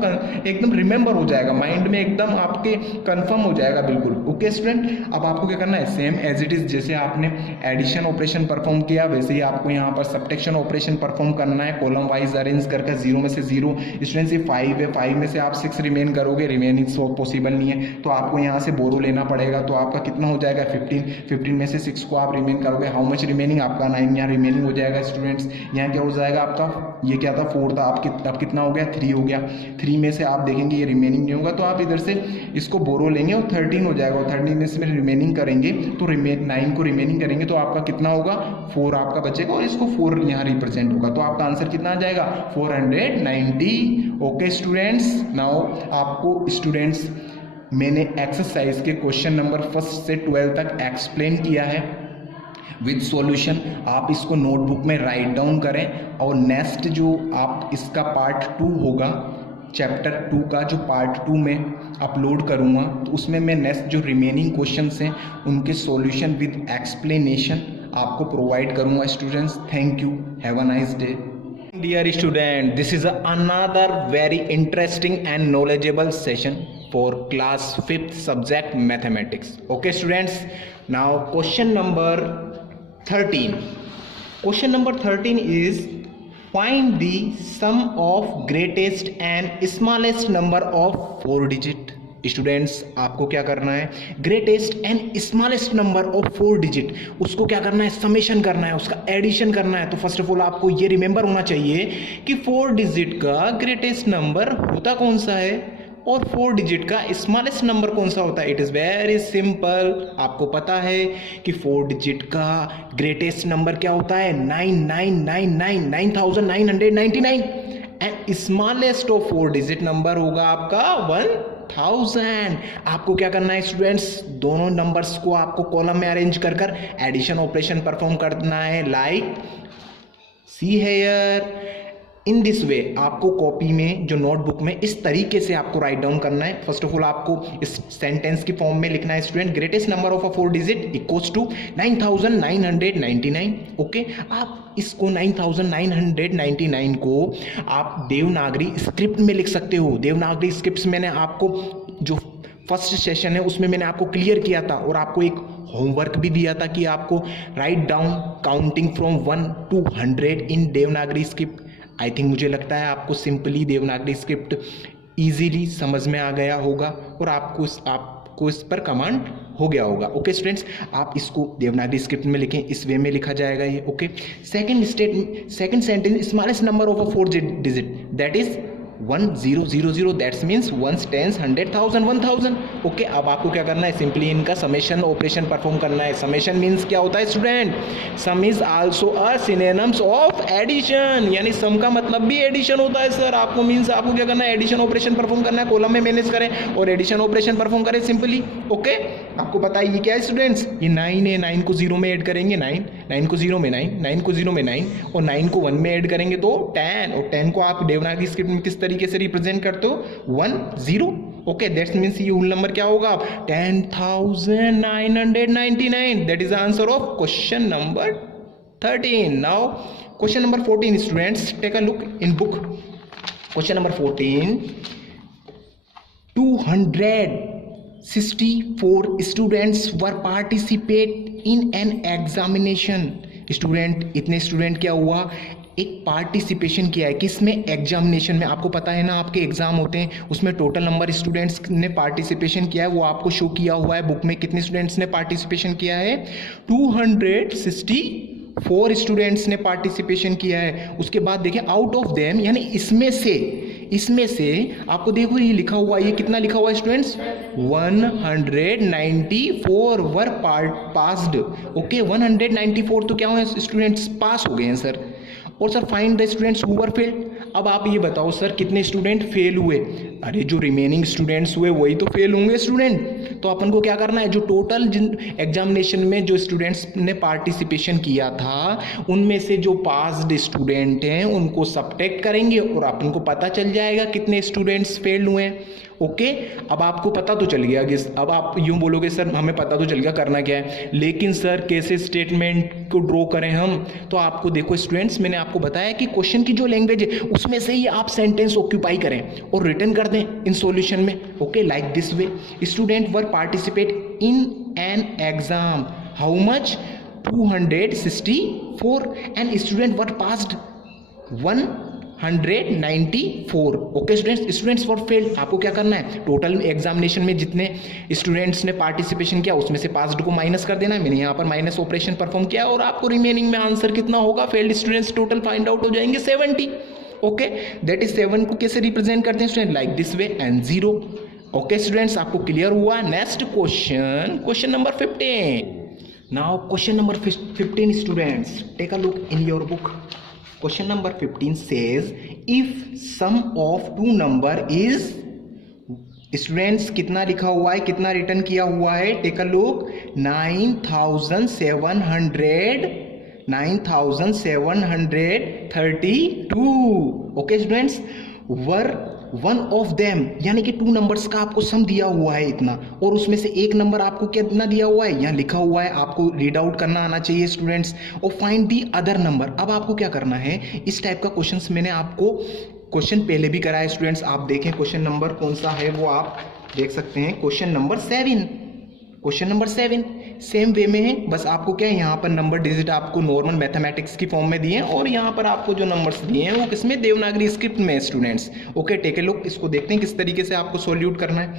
एकदम रिमेंबर हो जाएगा, माइंड में एकदम आपके कंफर्म हो जाएगा बिल्कुल। ओके स्टूडेंट, अब आपको क्या करना है, सेम एज इट इज़ जैसे आपने एडिशन ऑपरेशन परफॉर्म किया वैसे ही आपको यहाँ पर सब्ट्रैक्शन ऑपरेशन परफॉर्म करना है। कॉलम वाइज अरेंज करके 0 में से 0। स्टूडेंट्स ये 5 है, 5 में से आप 6 रिमेन करोगे, रिमेनिंग सो पॉसिबल नहीं है, तो आपको यहाँ से बोरो लेना पड़ेगा। तो आपका कितना हो जाएगा 15 में से 6 को आप रिमेन करोगे, हाउ मच रिमेनिंग, आपका 9 यहाँ रिमेनिंग हो जाएगा स्टूडेंट्स। यहाँ क्या हो जाएगा आपका, ये क्या था 4 था, अब कितना हो गया 3 हो गया। 3 में से आप देखेंगे ये रिमेनिंग नहीं होगा, तो आप इधर से इसको बोरो लेंगे और 13 हो जाएगा, और 13 में से रिमेनिंग करेंगे तो 9 को रिमेनिंग करेंगे तो आपका कितना होगा 4 आपका बचेगा, और इसको 4 यहाँ रिप्रेजेंट होगा, तो आपका आंसर कितना आ जाएगा 490। ओके स्टूडेंट्स, नाउ आपको स्टूडेंट्स मैंने एक्सरसाइज के क्वेश्चन नंबर 1 से 12 तक एक्सप्लेन किया है विद सॉल्यूशन। आप इसको नोटबुक में राइट डाउन करें, और नेक्स्ट जो आप इसका पार्ट 2 होगा, चैप्टर 2 का जो पार्ट 2 में अपलोड करूँगा, तो उसमें मैं नेक्स्ट जो रिमेनिंग क्वेश्चंस हैं उनके सॉल्यूशन विद एक्सप्लेनेशन आपको प्रोवाइड करूँगा students. Thank you, have a nice day. Dear student, this is another very interesting and knowledgeable session for class 5th subject mathematics. Okay students, now question number 13. Question number 13 is find the sum of greatest and smallest number of 4 digit. Students आपको क्या करना है, greatest and smallest number of 4 digit, उसको क्या करना है, summation करना है, उसका एडिशन करना है। तो फर्स्ट ऑफ ऑल आपको ये रिमेंबर होना चाहिए कि 4 डिजिट का ग्रेटेस्ट नंबर होता कौन सा है और 4 डिजिट का स्मॉलेस्ट नंबर कौन सा होता है। इट इज़ वेरी सिंपल, आपको पता है कि 4 डिजिट का ग्रेटेस्ट नंबर क्या होता है 9999 and smallest of 4 digit number होगा आपका 1000। आपको क्या करना है स्टूडेंट्स, दोनों नंबर्स को आपको कॉलम में अरेंज कर एडिशन ऑपरेशन परफॉर्म करना है, like see here. In this way आपको कॉपी में जो नोटबुक में इस तरीके से आपको राइट डाउन करना है। फर्स्ट ऑफ ऑल आपको इस सेंटेंस की फॉर्म में लिखना है student, greatest number of a 4 digit equals to 9999। Okay, आप इसको 9999 को आप देवनागरी स्क्रिप्ट में लिख सकते हो। देवनागरी स्क्रिप्ट मैंने आपको जो फर्स्ट सेशन है उसमें मैंने आपको क्लियर किया था, और आपको एक होमवर्क भी दिया था कि आपको write down counting from 1 to 100 in Devanagari script. I think मुझे लगता है आपको सिंपली देवनागरी स्क्रिप्ट ईजीली समझ में आ गया होगा, और आपको इस पर कमांड हो गया होगा। ओके स्टूडेंट्स, आप इसको देवनागरी स्क्रिप्ट में लिखें, इस वे में लिखा जाएगा ये। Okay, second sentence, smallest number of a 4 digit that is 1000, that's means 1 10 100 1000 1000। Okay, अब आपको क्या करना है, सिंपली इनका समेशन ऑपरेशन परफॉर्म करना है। समेशन मीन्स क्या होता है student, sum is also a synonyms of addition, यानी सम का मतलब भी एडिशन होता है सर। आपको मीन्स आपको क्या करना है, एडिशन ऑपरेशन परफॉर्म करना है, कॉलम में मैनेज करें और एडिशन ऑपरेशन परफॉर्म करें सिंपली। ओके, आपको पता है ये क्या है स्टूडेंट्स, ये 9 है, 9 को 0 में ऐड करेंगे 9 को 0 में 9 को 0 में 9, और 9 को 1 में ऐड करेंगे तो 10, और 10 को आप देवनागरी स्क्रिप्ट में किस तरीके से रिप्रेजेंट करते हो 10। ओके, दैट्स मीन्स ये होल नंबर क्या होगा 10999। That is the answer of question number 13। Now question number 14 students, take a look in book. Question number 14, 264 students were participate in an examination। Student, इतने student क्या हुआ, एक participation किया है किसमें, एग्जामिनेशन में। आपको पता है ना आपके एग्जाम होते हैं उसमें टोटल नंबर स्टूडेंट्स ने पार्टिसिपेशन किया है वो आपको शो किया हुआ है बुक में। कितने स्टूडेंट्स ने पार्टिसिपेशन किया है, 264 स्टूडेंट्स ने पार्टिसिपेशन किया है। उसके बाद देखिए आउट ऑफ देम, यानी इसमें से आपको देखो ये लिखा हुआ है, ये कितना लिखा हुआ है स्टूडेंट्स, 194 वर पास्ड। ओके 194 तो क्या हुए स्टूडेंट्स, पास हो गए हैं सर। और sir find the students who were failed. अब आप ये बताओ सर कितने स्टूडेंट फेल हुए, अरे जो रिमेनिंग स्टूडेंट्स हुए वही तो फेल होंगे स्टूडेंट। तो अपन को क्या करना है, जो टोटल जिन एग्जामिनेशन में जो स्टूडेंट्स ने पार्टिसिपेशन किया था उनमें से जो पास्ड स्टूडेंट हैं उनको सब्ट्रैक्ट करेंगे और अपन को पता चल जाएगा कितने स्टूडेंट्स फेल हुए हैं। ओके अब आपको पता तो चल गया, अब आप यूं बोलोगे सर हमें पता तो चल गया करना क्या है, लेकिन सर कैसे स्टेटमेंट को ड्रॉ करें हम। तो आपको देखो स्टूडेंट्स मैंने आपको बताया कि क्वेश्चन की जो लैंग्वेज है उसमें से ही आप सेंटेंस ऑक्यूपाई करें और रिटर्न कर दें इन सॉल्यूशन में। Okay like this way, student were participate in an exam, how much, 264 and student were passed 194। Okay students for failed. आपको क्या करना है, टोटल एग्जामिनेशन में जितने स्टूडेंट्स ने पार्टिसिपेशन किया उसमें से पास्ड को माइनस कर देना है। मैंने यहाँ पर माइनस ऑपरेशन परफॉर्म किया और आपको रिमेनिंग में आंसर कितना होगा, failed students total find out हो जाएंगे 70। ओके दैट इज 7 को कैसे रिप्रेजेंट करते हैं student, like this way and 0। Okay students आपको क्लियर हुआ। Next question number 15। Now question number 15 students take a look in your book. Question number 15 says if sum of two number is, students कितना लिखा हुआ है, कितना return किया हुआ है, take a look, 9732। Okay students, were one of them, यानी कि टू नंबर्स का आपको सम दिया हुआ है इतना और उसमें से एक नंबर आपको कितना दिया हुआ है, यहाँ लिखा हुआ है, आपको रीड आउट करना आना चाहिए स्टूडेंट्स। और फाइंड दी अदर नंबर। अब आपको क्या करना है, इस टाइप का क्वेश्चंस मैंने आपको क्वेश्चन पहले भी कराया स्टूडेंट्स। आप देखें क्वेश्चन नंबर कौन सा है वो आप देख सकते हैं, question number 7। Question number 7 same way में है, बस आपको क्या है यहाँ पर नंबर डिजिट आपको नॉर्मल मैथमेटिक्स की फॉर्म में दिए हैं और यहाँ पर आपको जो नंबर्स दिए हैं वो किसमें, देवनागरी स्क्रिप्ट में students. Okay take a look, इसको देखते हैं किस तरीके से आपको सॉल्यूट करना है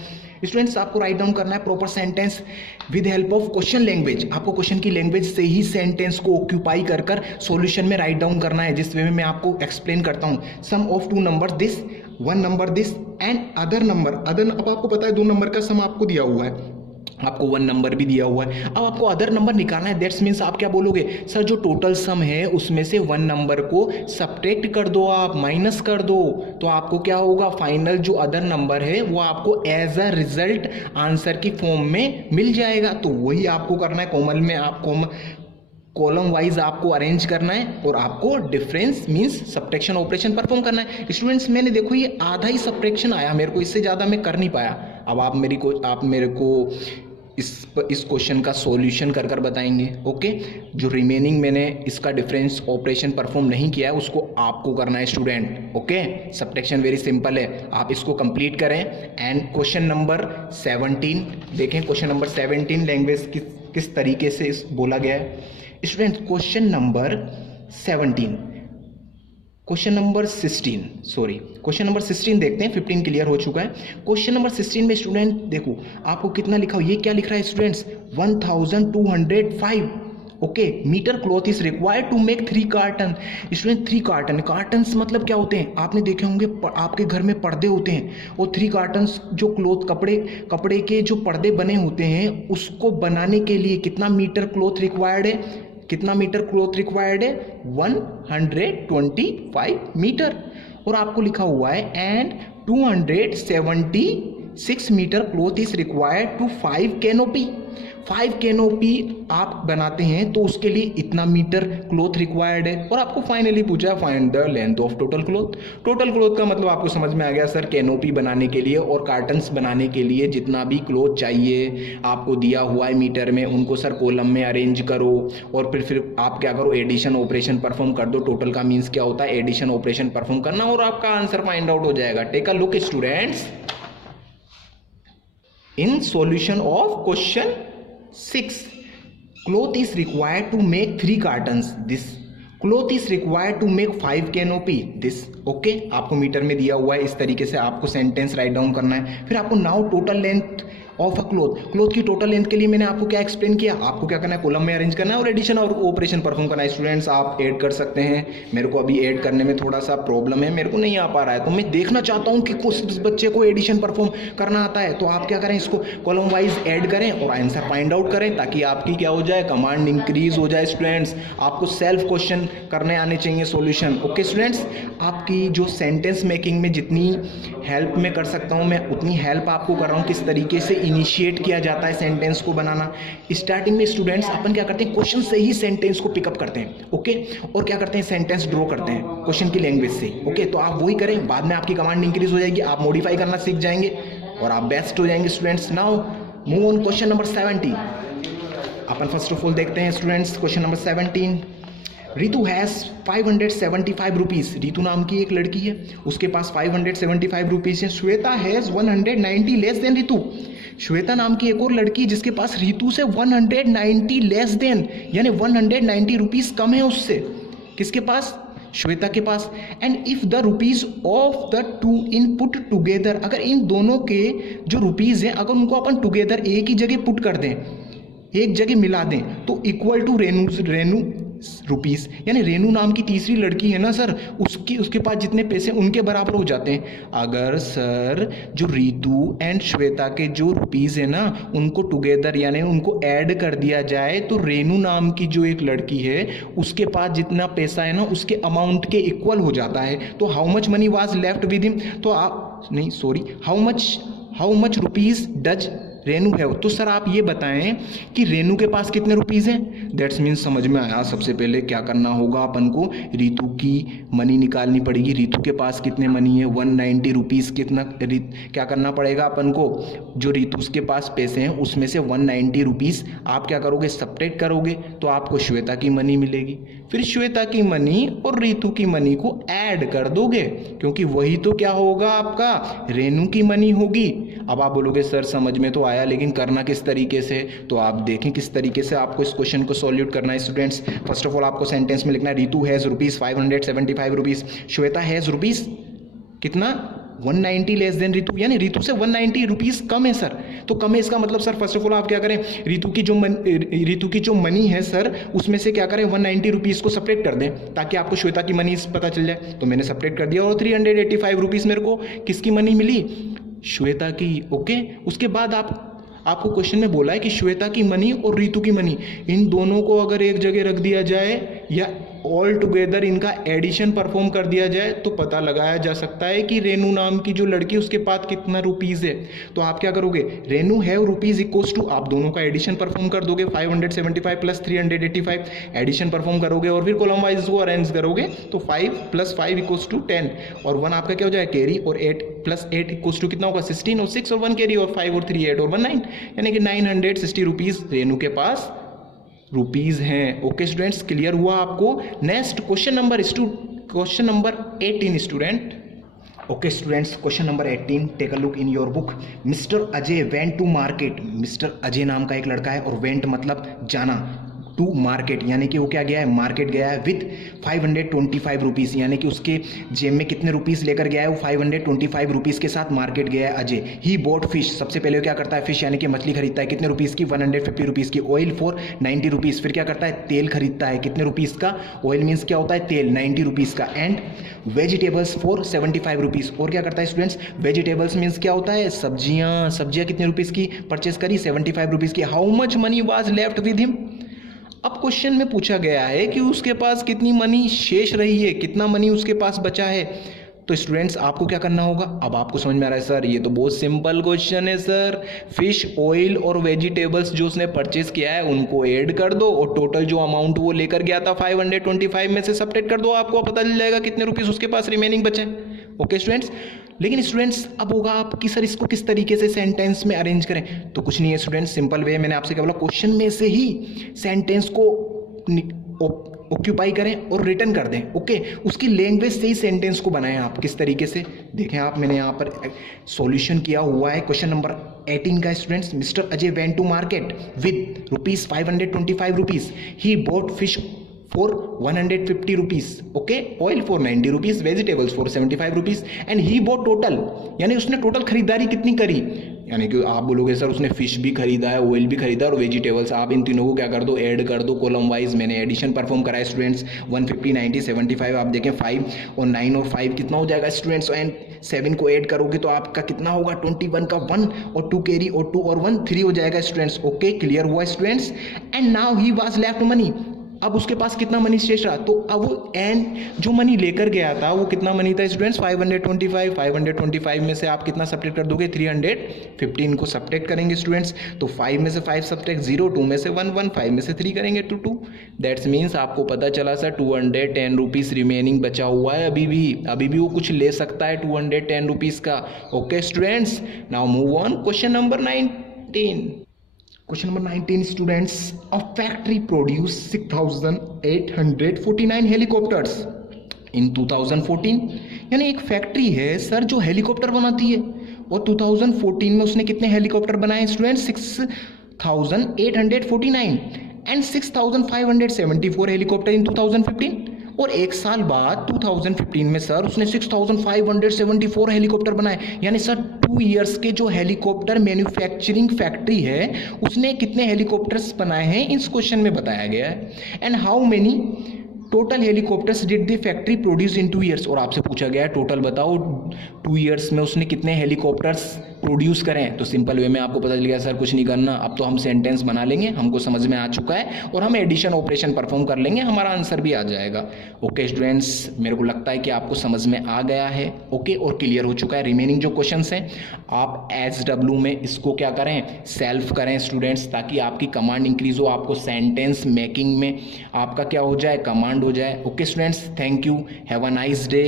स्टूडेंट्स। आपको राइट डाउन करना है proper sentence with help of question language. आपको क्वेश्चन की लैंग्वेज से ही सेंटेंस को ऑक्यूपाई कर सॉल्यूशन में राइट डाउन करना है, जिस वे में मैं आपको एक्सप्लेन करता हूँ। Sum of two number this, one number this and other number. अब आपको पता है दो नंबर का सम आपको दिया हुआ है, आपको वन नंबर भी दिया हुआ है। अब आपको अदर नंबर निकालना है, दैट्स मीन्स आप क्या बोलोगे, सर जो टोटल सम है उसमें से वन नंबर को सब्ट्रैक्ट कर दो, आप माइनस कर दो, तो आपको क्या होगा, फाइनल जो अदर नंबर है वो आपको एज अ रिजल्ट आंसर की फॉर्म में मिल जाएगा। तो वही आपको करना है, कॉमन में आप कॉलम वाइज आपको अरेंज करना है और आपको difference means subtraction operation perform करना है स्टूडेंट्स। मैंने देखो ये आधा ही सब्ट्रैक्शन आया मेरे को, इससे ज़्यादा मैं कर नहीं पाया। अब आप मेरे को इस क्वेश्चन का सॉल्यूशन कर बताएंगे। ओके जो रिमेनिंग मैंने इसका डिफरेंस ऑपरेशन परफॉर्म नहीं किया है उसको आपको करना है student. Okay subtraction very simple है, आप इसको कंप्लीट करें। एंड क्वेश्चन नंबर 17 देखें, क्वेश्चन नंबर 17 लैंग्वेज किस तरीके से बोला गया है student. Question number 17, question number 16 देखते हैं, 15 क्लियर हो चुका है। क्वेश्चन नंबर 16 में स्टूडेंट देखो आपको कितना लिखा हो, ये क्या लिख रहा है students, 1205 okay metre cloth is required to make 3 carton. Student 3 carton, cartons मतलब क्या होते हैं, आपने देखे होंगे आपके घर में पर्दे होते हैं और 3 कार्टन्स जो क्लॉथ कपड़े के जो पर्दे बने होते हैं उसको बनाने के लिए कितना मीटर क्लॉथ रिक्वायर्ड है, कितना मीटर क्लॉथ रिक्वायर्ड है, 125 मीटर। और आपको लिखा हुआ है and 276 metre cloth is required to 5 canopy. 5 canopy आप बनाते हैं तो उसके लिए इतना मीटर क्लॉथ रिक्वायर्ड है। और आपको फाइनली पूछा है find the length of total cloth. Total cloth का मतलब आपको समझ में आ गया सर, कैनोपी बनाने के लिए और कार्टन्स बनाने के लिए जितना भी क्लॉथ चाहिए आपको दिया हुआ है मीटर में, उनको सर कॉलम में अरेंज करो और फिर आप क्या करो, एडिशन ऑपरेशन परफॉर्म कर दो। टोटल का मीन्स क्या होता है, एडिशन ऑपरेशन परफॉर्म करना और आपका आंसर फाइंड आउट हो जाएगा। Take a look students in solution of question 6, cloth is required to make 3 cartons. This cloth is required to make 5 canopy this. Okay, आपको मीटर में दिया हुआ है, इस तरीके से आपको सेंटेंस राइट डाउन करना है। फिर आपको now total length of a cloth, cloth की टोटल लेंथ के लिए मैंने आपको क्या एक्सप्लेन किया, आपको क्या करना है, कॉलम में अरेंज करना है और एडिशन और ऑपरेशन परफॉर्म करना है। स्टूडेंट्स आप ऐड कर सकते हैं, मेरे को अभी ऐड करने में थोड़ा सा प्रॉब्लम है, मेरे को नहीं आ पा रहा है, तो मैं देखना चाहता हूँ कि कुछ बच्चे को एडिशन परफॉर्म करना आता है। तो आप क्या करें, इसको कॉलम वाइज ऐड करें और आंसर फाइंड आउट करें, ताकि आपकी क्या हो जाए, कमांड इंक्रीज हो जाए। स्टूडेंट्स आपको सेल्फ क्वेश्चन करने आने चाहिए सॉल्यूशन। ओके स्टूडेंट्स, आपकी जो सेंटेंस मेकिंग में जितनी हेल्प मैं कर सकता हूँ मैं उतनी हेल्प आपको कर रहा हूँ, किस तरीके से इनिशिएट किया जाता है सेंटेंस को बनाना। स्टार्टिंग में स्टूडेंट्स अपन क्या करते हैं, क्वेश्चन से ही सेंटेंस को पिकअप करते हैं। ओके, और क्या करते हैं, सेंटेंस ड्रॉ करते हैं क्वेश्चन की लैंग्वेज से। ओके, तो आप वही करें, बाद में आपकी कमांड इंक्रीज हो जाएगी, आप मॉडिफाई करना सीख जाएंगे और आप बेस्ट हो जाएंगे। Students now move on question number 17। Upon first of all देखते हैं students question number 17। Ritu has 575 rupees. Ritu नाम की एक लड़की है, उसके पास 575 रुपीज़ है। Shweta has 190 less than Ritu. Shweta नाम की एक और लड़की जिसके पास रितु से 190 लेस देन, यानी 190 रुपीज़ कम है उससे। किसके पास, श्वेता के पास। And if the rupees of the two in put together, अगर इन दोनों के जो रुपीज़ हैं अगर उनको अपन टुगेदर एक ही जगह पुट कर दें, एक जगह मिला दें, तो इक्वल टू रेनू रुपीज़, यानी रेनू नाम की तीसरी लड़की है ना सर, उसके पास जितने पैसे उनके बराबर हो जाते हैं। अगर सर जो रितु एंड श्वेता के जो रुपीज़ है ना उनको टुगेदर यानी उनको ऐड कर दिया जाए, तो रेनू नाम की जो एक लड़की है उसके पास जितना पैसा है ना उसके अमाउंट के इक्वल हो जाता है। तो how much money was left with him, तो आप नहीं sorry how much rupees does Renu है। तो सर आप ये बताएं कि रेनू के पास कितने रुपीज़ हैं। दैट्स मीन्स समझ में आया। सबसे पहले क्या करना होगा, अपन को रितु की मनी निकालनी पड़ेगी। रितु के पास कितने मनी है, 190 रुपीज़। कितना क्या करना पड़ेगा अपन को, जो रितु के पास पैसे हैं उसमें से 190 रुपीज़ आप क्या करोगे, सब्ट्रैक्ट करोगे, तो आपको श्वेता की मनी मिलेगी। फिर श्वेता की मनी और रितु की मनी को ऐड कर दोगे, क्योंकि वही तो क्या होगा, आपका रेनू की मनी होगी। अब आप बोलोगे सर समझ में तो आया, लेकिन करना किस तरीके से, तो आप देखें किस तरीके से आपको इस क्वेश्चन को सॉल्यूट करना है। स्टूडेंट्स फर्स्ट ऑफ ऑल आपको सेंटेंस में लिखना है Ritu has rupees 575 rupees, Shweta has rupees कितना 190 लेस देन रितु, यानी रितु से 190 रुपीज़ कम है सर। तो कम है इसका मतलब सर फर्स्ट ऑफ ऑल आप क्या करें, रितु की जो मनी है सर उसमें से क्या करें 190 रुपीज़ को सपरेट कर दें, ताकि आपको श्वेता की मनी पता चल जाए। तो मैंने सपरेट कर दिया और 385 रुपीज़ मेरे को किसकी मनी मिली, श्वेता की। ओके, उसके बाद आपको क्वेश्चन में बोला है कि श्वेता की मनी और रितु की मनी, इन दोनों को अगर एक जगह रख दिया जाए या ऑल टुगेदर इनका एडिशन परफॉर्म कर दिया जाए तो पता लगाया जा सकता है कि रेनू नाम की जो लड़की उसके पास कितना रुपीज़ है। तो आप क्या करोगे, Renu have rupees equals to, आप दोनों का एडिशन परफॉर्म कर दोगे, 575 प्लस 385 एडिशन परफॉर्म करोगे और फिर कॉलम वाइज को अरेंज करोगे, तो 5 + 5 इक्वल्स टू 10 और 1 आपका क्या हो जाएगा कैरी, और 8 + 8 इक्वल्स टू कितना होगा 16 और 6 और 1 कैरी और 5 और 3 8 और 1 9, यानी कि 960 रुपीज़ रेनू के पास रुपीज़ हैं। ओके स्टूडेंट्स, क्लियर हुआ आपको। Next question number 18 student. Okay students, question number 18, take a look in your book. Mister Ajay went to market. Mister Ajay नाम का एक लड़का है और वेंट मतलब जाना, टू मार्केट यानी कि वो क्या गया है, मार्केट गया है विथ 525 रुपीज़, यानी कि उसके जेब में कितने रुपीज़ लेकर गया है, वो 525 रुपीज़ के साथ मार्केट गया है अजय। ही बॉट फिश, सबसे पहले वो क्या करता है, फिश यानी कि मछली खरीदता है, कितने रुपीज़ की, 150 रुपीज़ की। ऑयल फॉर 90 रुपीज़, फिर क्या करता है, तेल खरीदता है, कितने रुपीज़ का, ऑयल मीन्स क्या होता है तेल, 90 रुपीज़ का। एंड वेजिटेबल्स फॉर 75 रुपीज़, और क्या करता है स्टूडेंट्स, वेजिटेबल्स मीन्स क्या होता है, सब्जियाँ कितने रुपीज़ की परचेस करी, 75 रुपीज़ की। How much money was left with him. अब क्वेश्चन में पूछा गया है कि उसके पास कितनी मनी शेष रही है, कितना मनी उसके पास बचा है। तो स्टूडेंट्स आपको क्या करना होगा, अब आपको समझ में आ रहा है सर ये तो बहुत सिंपल क्वेश्चन है सर। फिश, ऑयल और वेजिटेबल्स जो उसने परचेज किया है उनको ऐड कर दो और टोटल जो अमाउंट वो लेकर गया था 525 में से सब्ट्रैक्ट कर दो, आपको पता चल जाएगा कितने रुपीस उसके पास रिमेनिंग बचे। ओके स्टूडेंट्स, लेकिन स्टूडेंट्स अब होगा आप कि सर इसको किस तरीके से सेंटेंस में अरेंज करें। तो कुछ नहीं है स्टूडेंट्स, सिंपल वे, मैंने आपसे क्या बोला, क्वेश्चन में से ही सेंटेंस को ऑक्यूपाई करें और रिटर्न कर दें। ओके, उसकी लैंग्वेज से ही सेंटेंस को बनाएं आप। किस तरीके से देखें आप, मैंने यहाँ पर सॉल्यूशन किया हुआ है क्वेश्चन नंबर 18 का। Students, mister Ajay went to market with rupees 525 rupees. He bought fish for 150 rupees, okay, oil for 90 rupees, vegetables for 75 rupees and he bought total, यानी उसने टोटल खरीदारी कितनी करी, यानी कि आप बोलोगे सर उसने फिश भी खरीदा है, ऑयल भी खरीदा और वेजिटेबल्स, आप इन तीनों को क्या कर दो, ऐड कर दो कॉलम वाइज। मैंने एडिशन परफॉर्म करा है स्टूडेंट्स, 150 90 75, आप देखें 5 और 9 और 5 कितना हो जाएगा स्टूडेंट्स, एंड 7 को ऐड करोगे तो आपका कितना होगा, 21 का 1 और 2 कैरी और 2 और 1 3 हो जाएगा स्टूडेंट्स। ओके, क्लियर हुआ students. And now he was left money, अब उसके पास कितना मनी शेष रहा, तो अब एंड जो मनी लेकर गया था वो कितना मनी था स्टूडेंट्स, 525। 525 में से आप कितना सब्ट्रैक्ट कर दोगे, 315 को सब्ट्रैक्ट करेंगे स्टूडेंट्स, तो 5 में से 5 सब्ट्रैक्ट 0, 2 में से 1 1, 5 में से 3 करेंगे तो 2, दैट्स मीन्स आपको पता चला सर 210 रुपीज़ रिमेनिंग बचा हुआ है अभी भी वो कुछ ले सकता है 210 रुपीज़ का। Okay students, now move on question number 19। Question number 19 students, a factory produced 6,849 helicopters in 2014, यानी एक फैक्ट्री है सर जो हेलीकॉप्टर बनाती है और 2014 में उसने कितने हेलीकॉप्टर बनाए स्टूडेंट, 6,849 एंड 6,574 हेलीकॉप्टर इन 2015, और एक साल बाद 2015 में सर उसने 6,574 हेलीकॉप्टर बनाए, यानी सर 2 इयर्स के जो हेलीकॉप्टर मैन्युफैक्चरिंग फैक्ट्री है उसने कितने हेलीकॉप्टर्स बनाए हैं इस क्वेश्चन में बताया गया है। And how many total helicopters did the factory produce in 2 years, और आपसे पूछा गया है टोटल बताओ 2 इयर्स में उसने कितने हेलीकॉप्टर्स प्रोड्यूस करें, तो सिंपल वे में आपको पता चल गया सर कुछ नहीं करना, अब तो हम सेंटेंस बना लेंगे, हमको समझ में आ चुका है और हम एडिशन ऑपरेशन परफॉर्म कर लेंगे, हमारा आंसर भी आ जाएगा। ओके स्टूडेंट्स, मेरे को लगता है कि आपको समझ में आ गया है, ओके, और क्लियर हो चुका है। रिमेनिंग जो क्वेश्चंस हैं आप SW में इसको क्या करें, सेल्फ करें स्टूडेंट्स, ताकि आपकी कमांड इंक्रीज हो, आपको सेंटेंस मेकिंग में आपका क्या हो जाए, कमांड हो जाए। Okay students, thank you, have a nice day.